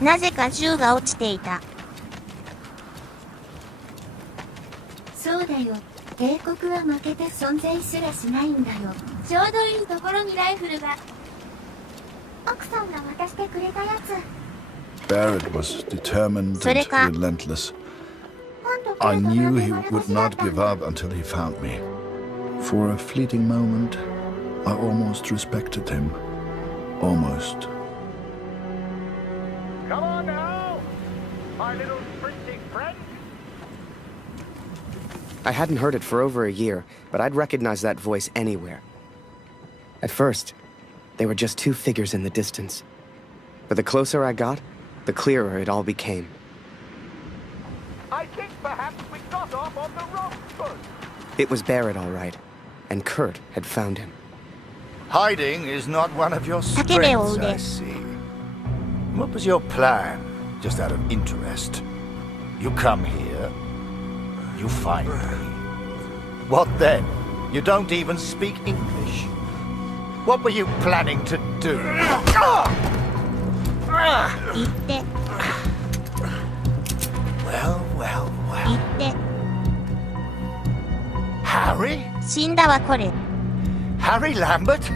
なぜか銃が落ちていた。そうだよ。帝国は負けて存在すらしないんだよ。ちょうどいいところにライフルが。奥さんが渡してくれたやつ。 Barrett was determined and relentless. I knew he would not give up until he found me. For a fleeting moment, I almost respected him. Almost. Come on now, my little sprinting friend. I hadn't heard it for over a year, but I'd recognize that voice anywhere. At first, they were just two figures in the distance. But the closer I got, the clearer it all became. I think perhaps we got off on the wrong foot. It was Barrett, all right, and Kurt had found him. Hiding is not one of your strengths, I see. What was your plan, just out of interest? You come here, you find me. What then? You don't even speak English. What were you planning to do? 言って Well, well, 言 well. って Harry? 死んだわこれ Harry Lambert?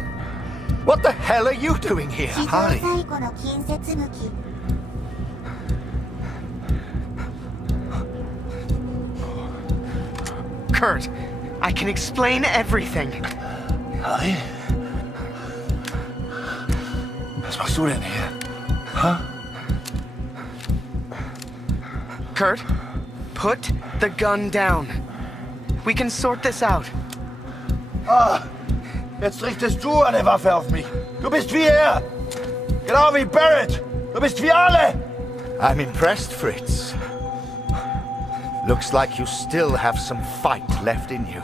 What the hell are you doing here, 史上 Harry? 最古の近接武器 Kurt, I can explain everything. Harry? Was machst du denn hier? Huh? Kurt, put the gun down. We can sort this out. Ah, jetzt richtest du eine Waffe auf mich. Du bist wie er. Genau wie Barrett. Du bist wie alle. I'm impressed, Fritz. Looks like you still have some fight left in you.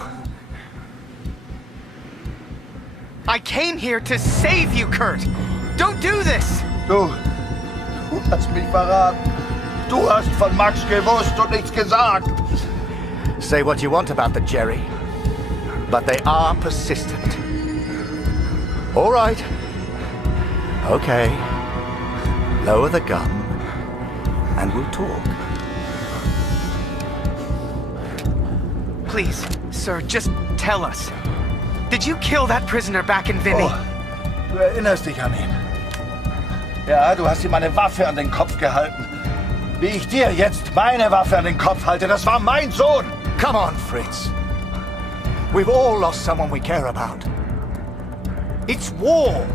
I came here to save you, Kurt. Don't do this. Du hast mich verraten. Du hast von Max gewusst und nichts gesagt. Say what you want about the Jerry, but they are persistent. All right. Okay. Lower the gun, and we'll talk. Please, sir, just tell us. Did you kill that prisoner back in Vinny? Oh, du erinnerst dich an ihn. Ja, du hast ihm eine Waffe an den Kopf gehalten. Wie ich dir jetzt meine Waffe an den Kopf halte, das war mein Sohn. Come on, Fritz. We've all lost someone we care about. It's war.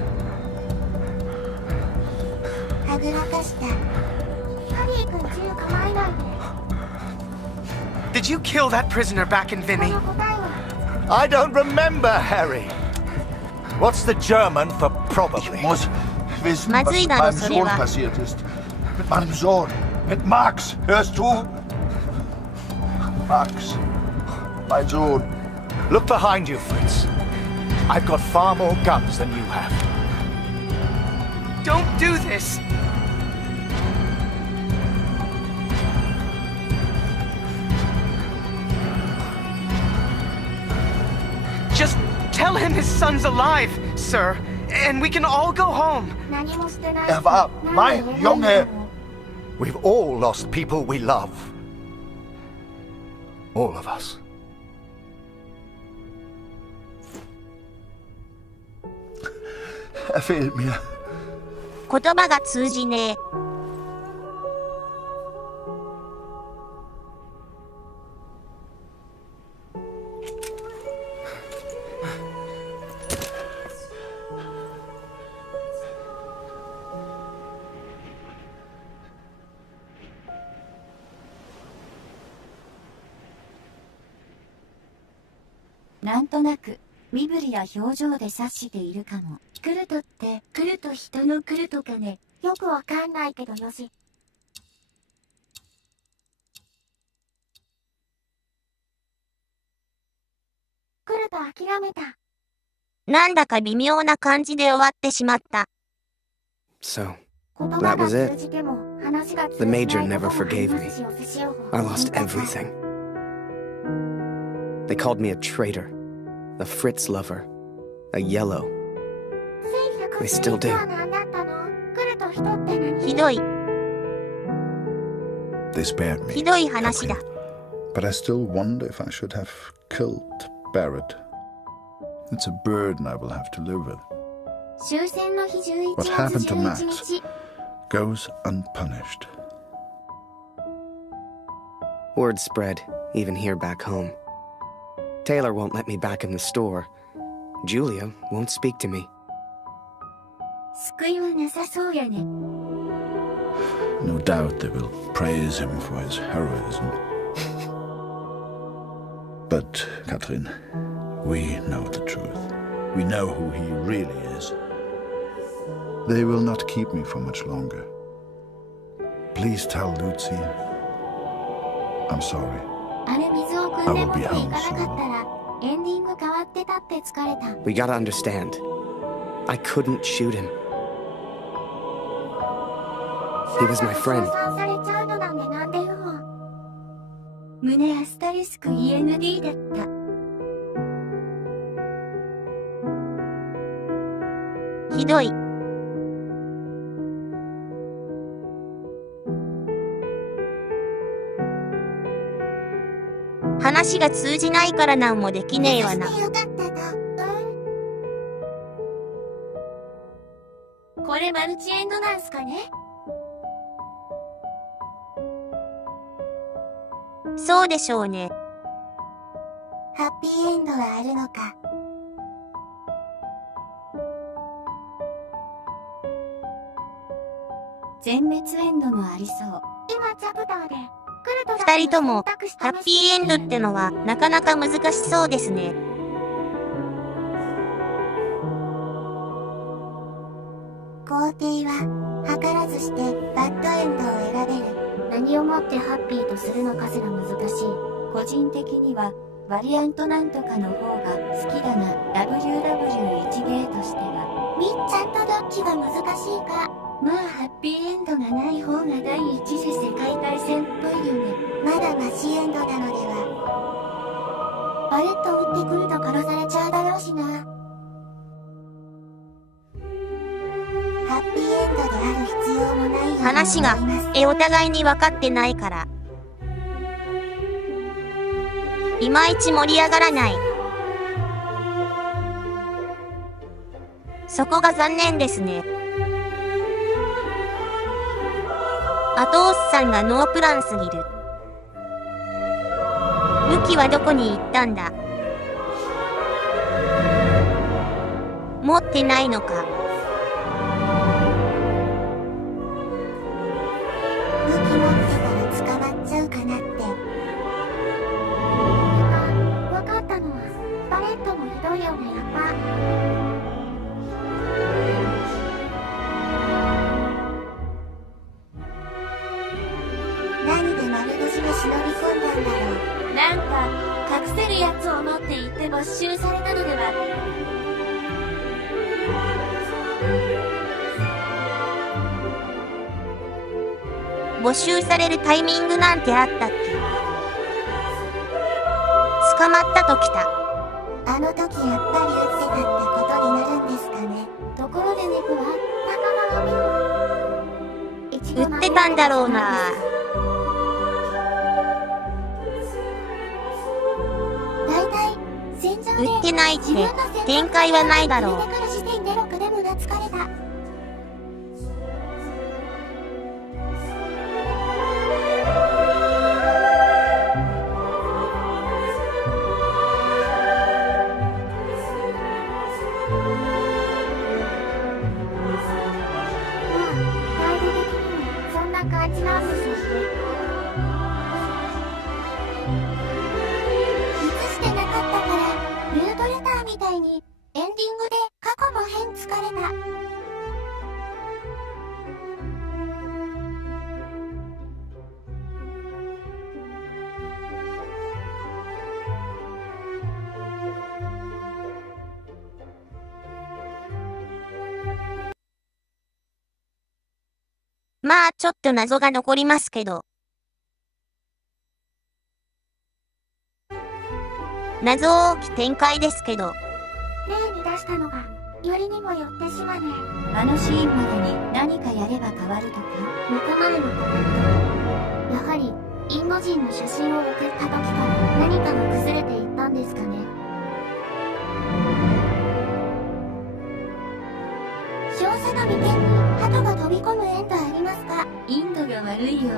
はぐらかしたハリー君銃構えないで Did you kill that prisoner back in こ Vinny? の答えは I don't remember, Harry. What's the German for probably? Ich muss wissen, Ma was zui mit da, meinem so Sohn reba. passiert ist. Mit meinem Sohn. Mit Max. Hörst du? Max. Mein Sohn. Look behind you, Fritz. I've got far more guns than you have. Don't do this! Just tell him his son's alive, sir, and we can all go home. 何もしてない war mein Junge. We've all lost people we love. All of us. Er fehlt mir. 言葉が通じねえ なんとなく身振りや表情で察しているかも。クルトってクルト人のクルトかね。よくわかんないけどよし。クルト諦めた。なんだか微妙な感じで終わってしまった So, 言葉 that が was 通 it. じても話が通 The じない Major こと never も forgave me. 話をしよう I lost everything. They called me a traitor, a Fritz lover, a yellow. They still do. 何だったの？クルト人って何？ひどい They spared me. ひどい話だ But I still wonder if I should have killed Barrett. It's a burden I will have to live with. 終戦の日11 What 月 happened to 11 Max 日。 goes unpunished. Word spread, even here back home. Taylor won't let me back in the store. Julia won't speak to me. 救いはなさそうやね。 No doubt they will praise him for his heroism. But, Katrin, we know the truth. We know who he really is. They will not keep me for much longer. Please tell Lucy I'm sorry. あれ水を汲んで持っていかなかったらエンディング変わってたって疲れた。 We gotta understand. I couldn't shoot him. He was my friend. 称賛されちゃうのなんでなんでよ。胸アスタリスク END だった。ひどい。話が通じないからなんもできねえわな。これマルチエンドなんすかね？そうでしょうね。ハッピーエンドはあるのか。全滅エンドもありそう。今チャプターで二人ともハッピーエンドってのはなかなか難しそうですね。皇帝は図らずしてバッドエンドを選べる。何をもってハッピーとするのかすら難しい。個人的にはバリアントなんとかの方が好きだな。WW1 ゲーとしては。みっちゃんとどっちが難しいか。まあハッピーエンドがない方が第一次世界大戦っぽいよね。まだマシエンドなのでは。バレット撃ってくると殺されちゃうだろうしな。ハッピーエンドである必要もないように思います。話がお互いに分かってないからいまいち盛り上がらない。そこが残念ですね。あとおっさんがノープランすぎる。武器はどこに行ったんだ？持ってないのか？武器持ってたら捕まっちゃうかなって。分かったのはバレットもひどいよね。やっぱ何で丸腰が忍び込んだんだろう。なんか隠せるやつを持って行って没収されたのでは。没収されるタイミングなんてあったっけ？捕まったときた。あの時やっぱり撃ってたってことになるんですかね。ところで猫は仲間が撃ってたんだろうな。だいたい戦場で撃ってないって展開はないだろう。から時点で6でもが疲れた。感じなんですよね。映してなかったからミュートレターみたいにエンディングで過去の編疲れた。まあちょっと謎が残りますけど。謎多き展開ですけど。例に出したのがよりにもよってしまね。あのシーンまでに何かやれば変わるとか仲間へのコメント。やはりインド人の写真を送った時から何かが崩れていったんですかね。少佐の眉間に鳩が飛び込むエンドありますか？インドが悪いよ。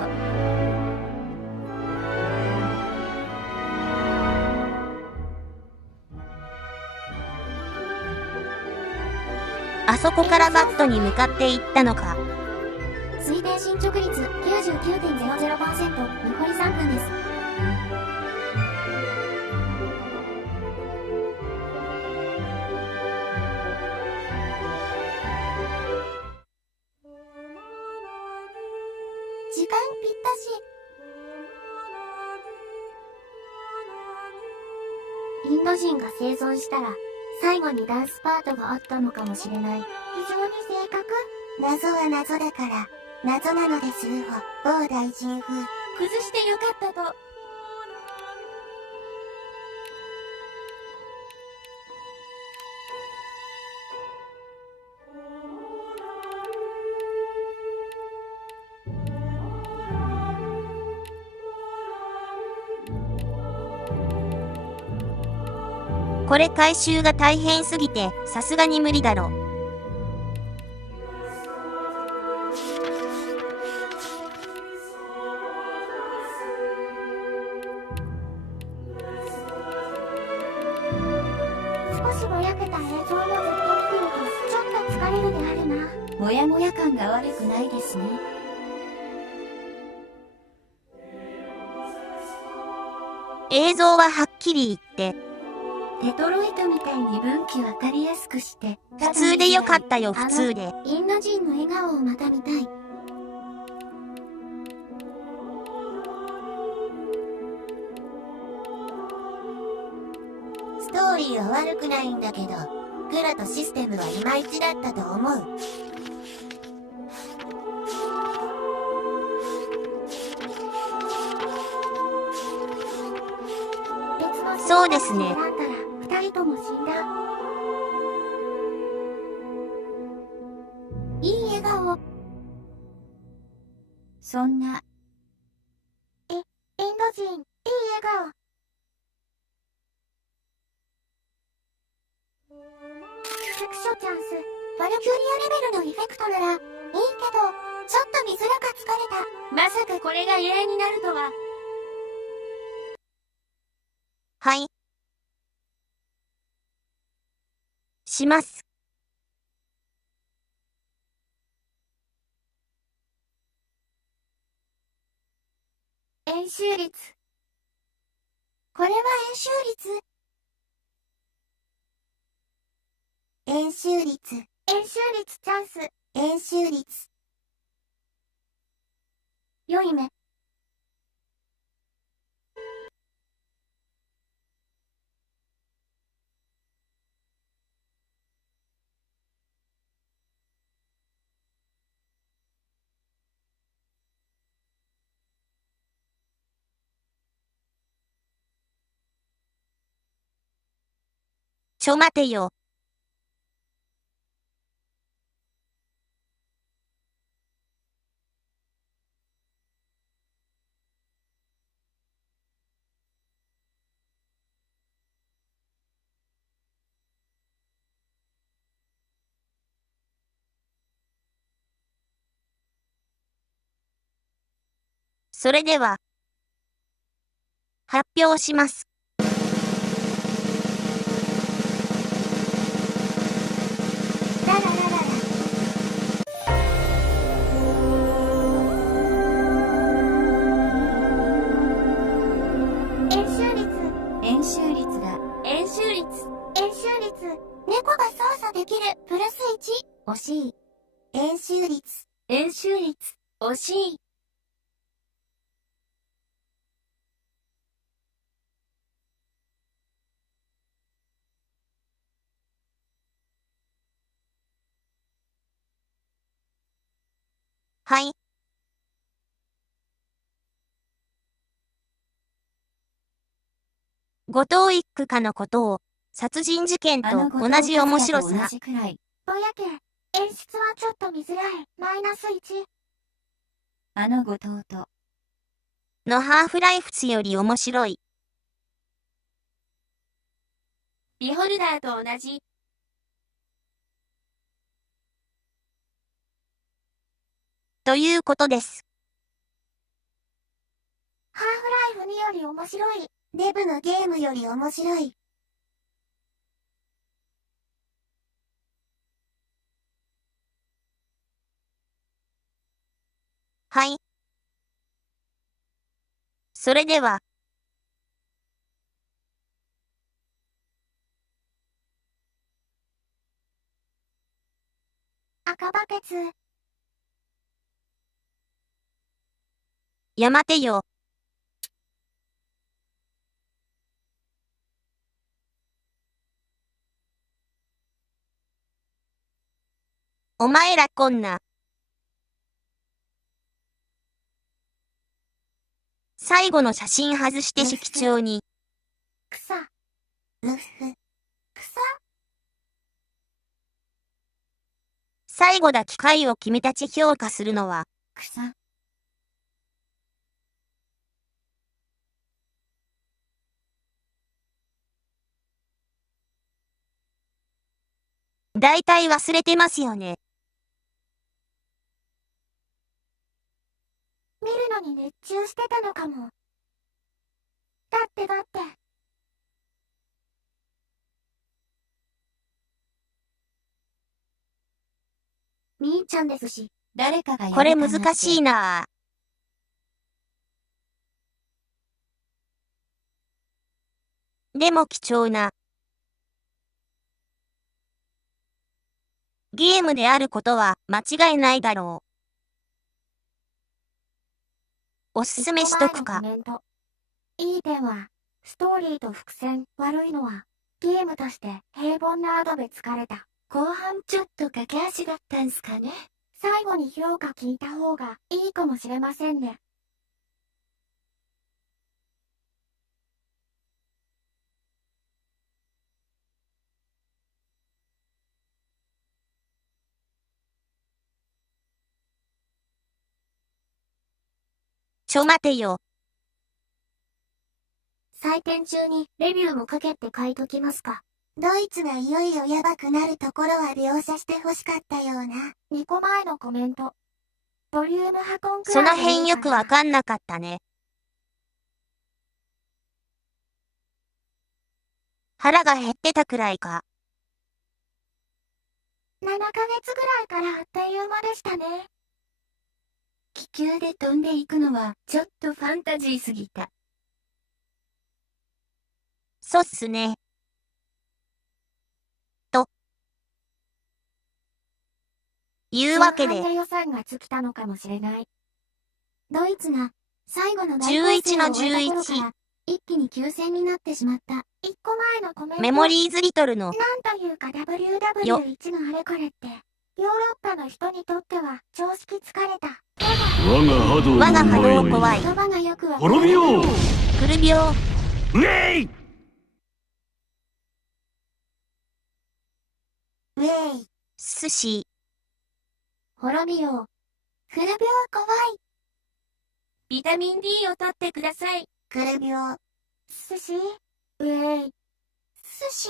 あそこからバットに向かっていったのか。推定進捗率 99.00%、 残り3分です。時間ぴったし。インド人が生存したら最後にダンスパートがあったのかもしれない。非常に正確。謎は謎だから謎なのでするほ某大臣風。崩してよかったと。これ回収が大変すぎて、さすがに無理だろ。少しぼやけた映像もずっと見てると、ちょっと疲れるであるな。もやもや感が悪くないですね。映像ははっきり言って、デトロイトみたいに分岐わかりやすくして、普通でよかったよ、普通で。インド人の笑顔をまた見たい。ストーリーは悪くないんだけど、グラとシステムはいまいちだったと思う。そうですね。二人とも死んだ。いい笑顔。そんな。インド人、いい笑顔。セクショチャンス、バルキュリアレベルのエフェクトなら、いいけど、ちょっと見づらか疲れた。まさかこれが依頼になるとは。はい。します。円周率。これは円周率。円周率。円周率チャンス。円周率。良い目。ちょ待てよ。それでは、発表します。円周率だ。円周率。円周率。猫が操作できる。プラス1。惜しい。円周率。円周率。惜しい。はい。後藤一句かのことを、殺人事件と同じ面白さ。ぼやけ、演出はちょっと見づらい。マイナス1。後藤と。のハーフライフスより面白い。ビホルダーと同じ。ということです。ハーフライフ2より面白い。デブのゲームより面白い。はい。それでは。赤バケツ。やまてよ。お前らこんな。最後の写真外して色調に。草。草。最後だ機会を君たち評価するのは。草。だいたい忘れてますよね。見るのに熱中してたのかも。だって。みーちゃんですし、誰かがやるかなって。これ難しいなぁ。でも貴重なゲームであることは間違いないだろう。おすすめしとくか。いい点は、ストーリーと伏線。悪いのは、ゲームとして平凡なアドで疲れた。後半ちょっと駆け足だったんすかね。最後に評価聞いた方がいいかもしれませんね。ちょ待てよ。採点中にレビューもかけて書いときますか。ドイツがいよいよやばくなるところは描写してほしかったような。2個前のコメント。ボリューム運んくらい。その辺よくわかんなかったね。腹が減ってたくらいか。7ヶ月ぐらいからあっという間でしたね。気球で飛んでいくのはちょっとファンタジーすぎた。そうっすね。というわけで。予算が尽きたのかもしれない。ドイツが最後の11の11。一気に休戦になってしまった。1個前のコメント。メモリーズリトルの。なんというか WW1 のあれこれって、ヨーロッパの人にとっては常識疲れた。我が波動怖い。滅びよう。くるびょう。ウェイ。ウェイ。寿司。滅びよう。くるびょう怖い。ビタミン D を取ってください。くるびょう。寿司。ウェイ。寿司。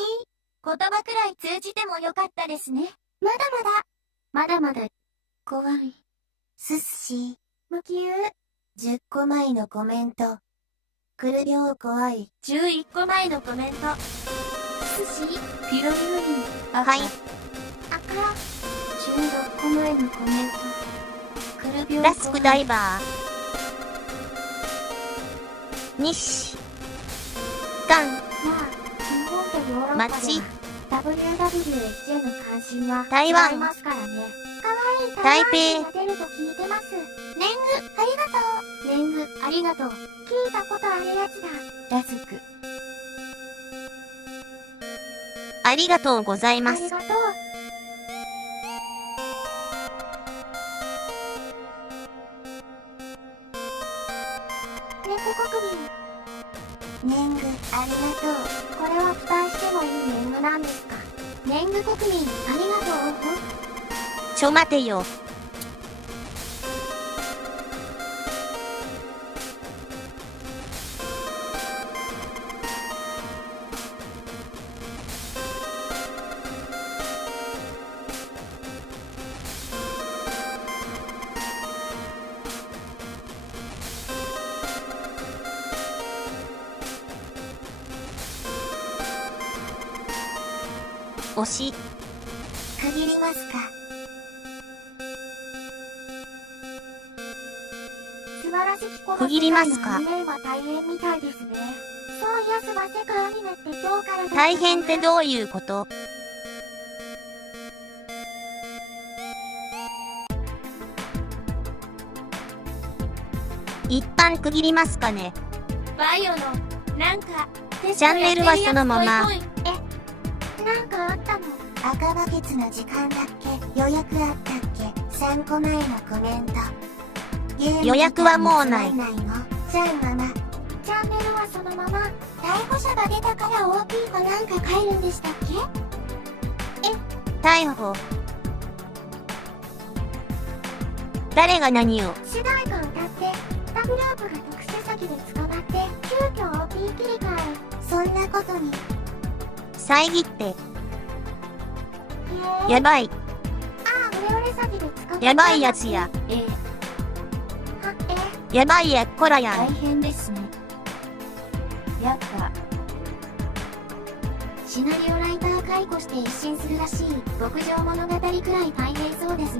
言葉くらい通じてもよかったですね。まだまだ。怖い。寿司。無給。10個前のコメント。くるびょう怖い。11個前のコメント。寿司。ピロミウリン。はい。赤。16個前のコメント。くるびょう怖い。ラスクダイバー。西。ガン。まあ、日本とヨーロッパでは町。WWSJ の関心は台湾。違いますからね。かわいい台北が出ると聞いてます。年貢ありがとう。年貢ありがとう。聞いたことあるやつだ。ラスク。ありがとうございます。ありがとう。猫国民。年貢ありがとう。これは期待してもいい年貢なんですか。年貢国民ありがとう。ちょ待てよ。推し。区切りますか。素晴らしきこの区切りますか。アニメは大変みたいですね。そういやすば世界アニメって今日から大変ってどういうこと？一旦区切りますかね。バイオのなんかチャンネルはそのまま。なんかあったの？赤バケツの時間だっけ？予約あったっけ？3個前のコメント。予約はもうない。じゃあママ。チャンネルはそのまま。逮捕者が出たから OP がなんか帰るんでしたっけ？逮捕。誰が何を？主題歌歌って、他グループが特殊詐欺で捕まって、急遽 OP 切り替え。そんなことに。遮って。いや、やばい。やばいやつや。やばいやっこらやん。大変ですね。やっぱ。シナリオライター解雇して一新するらしい牧場物語くらい大変そうですね。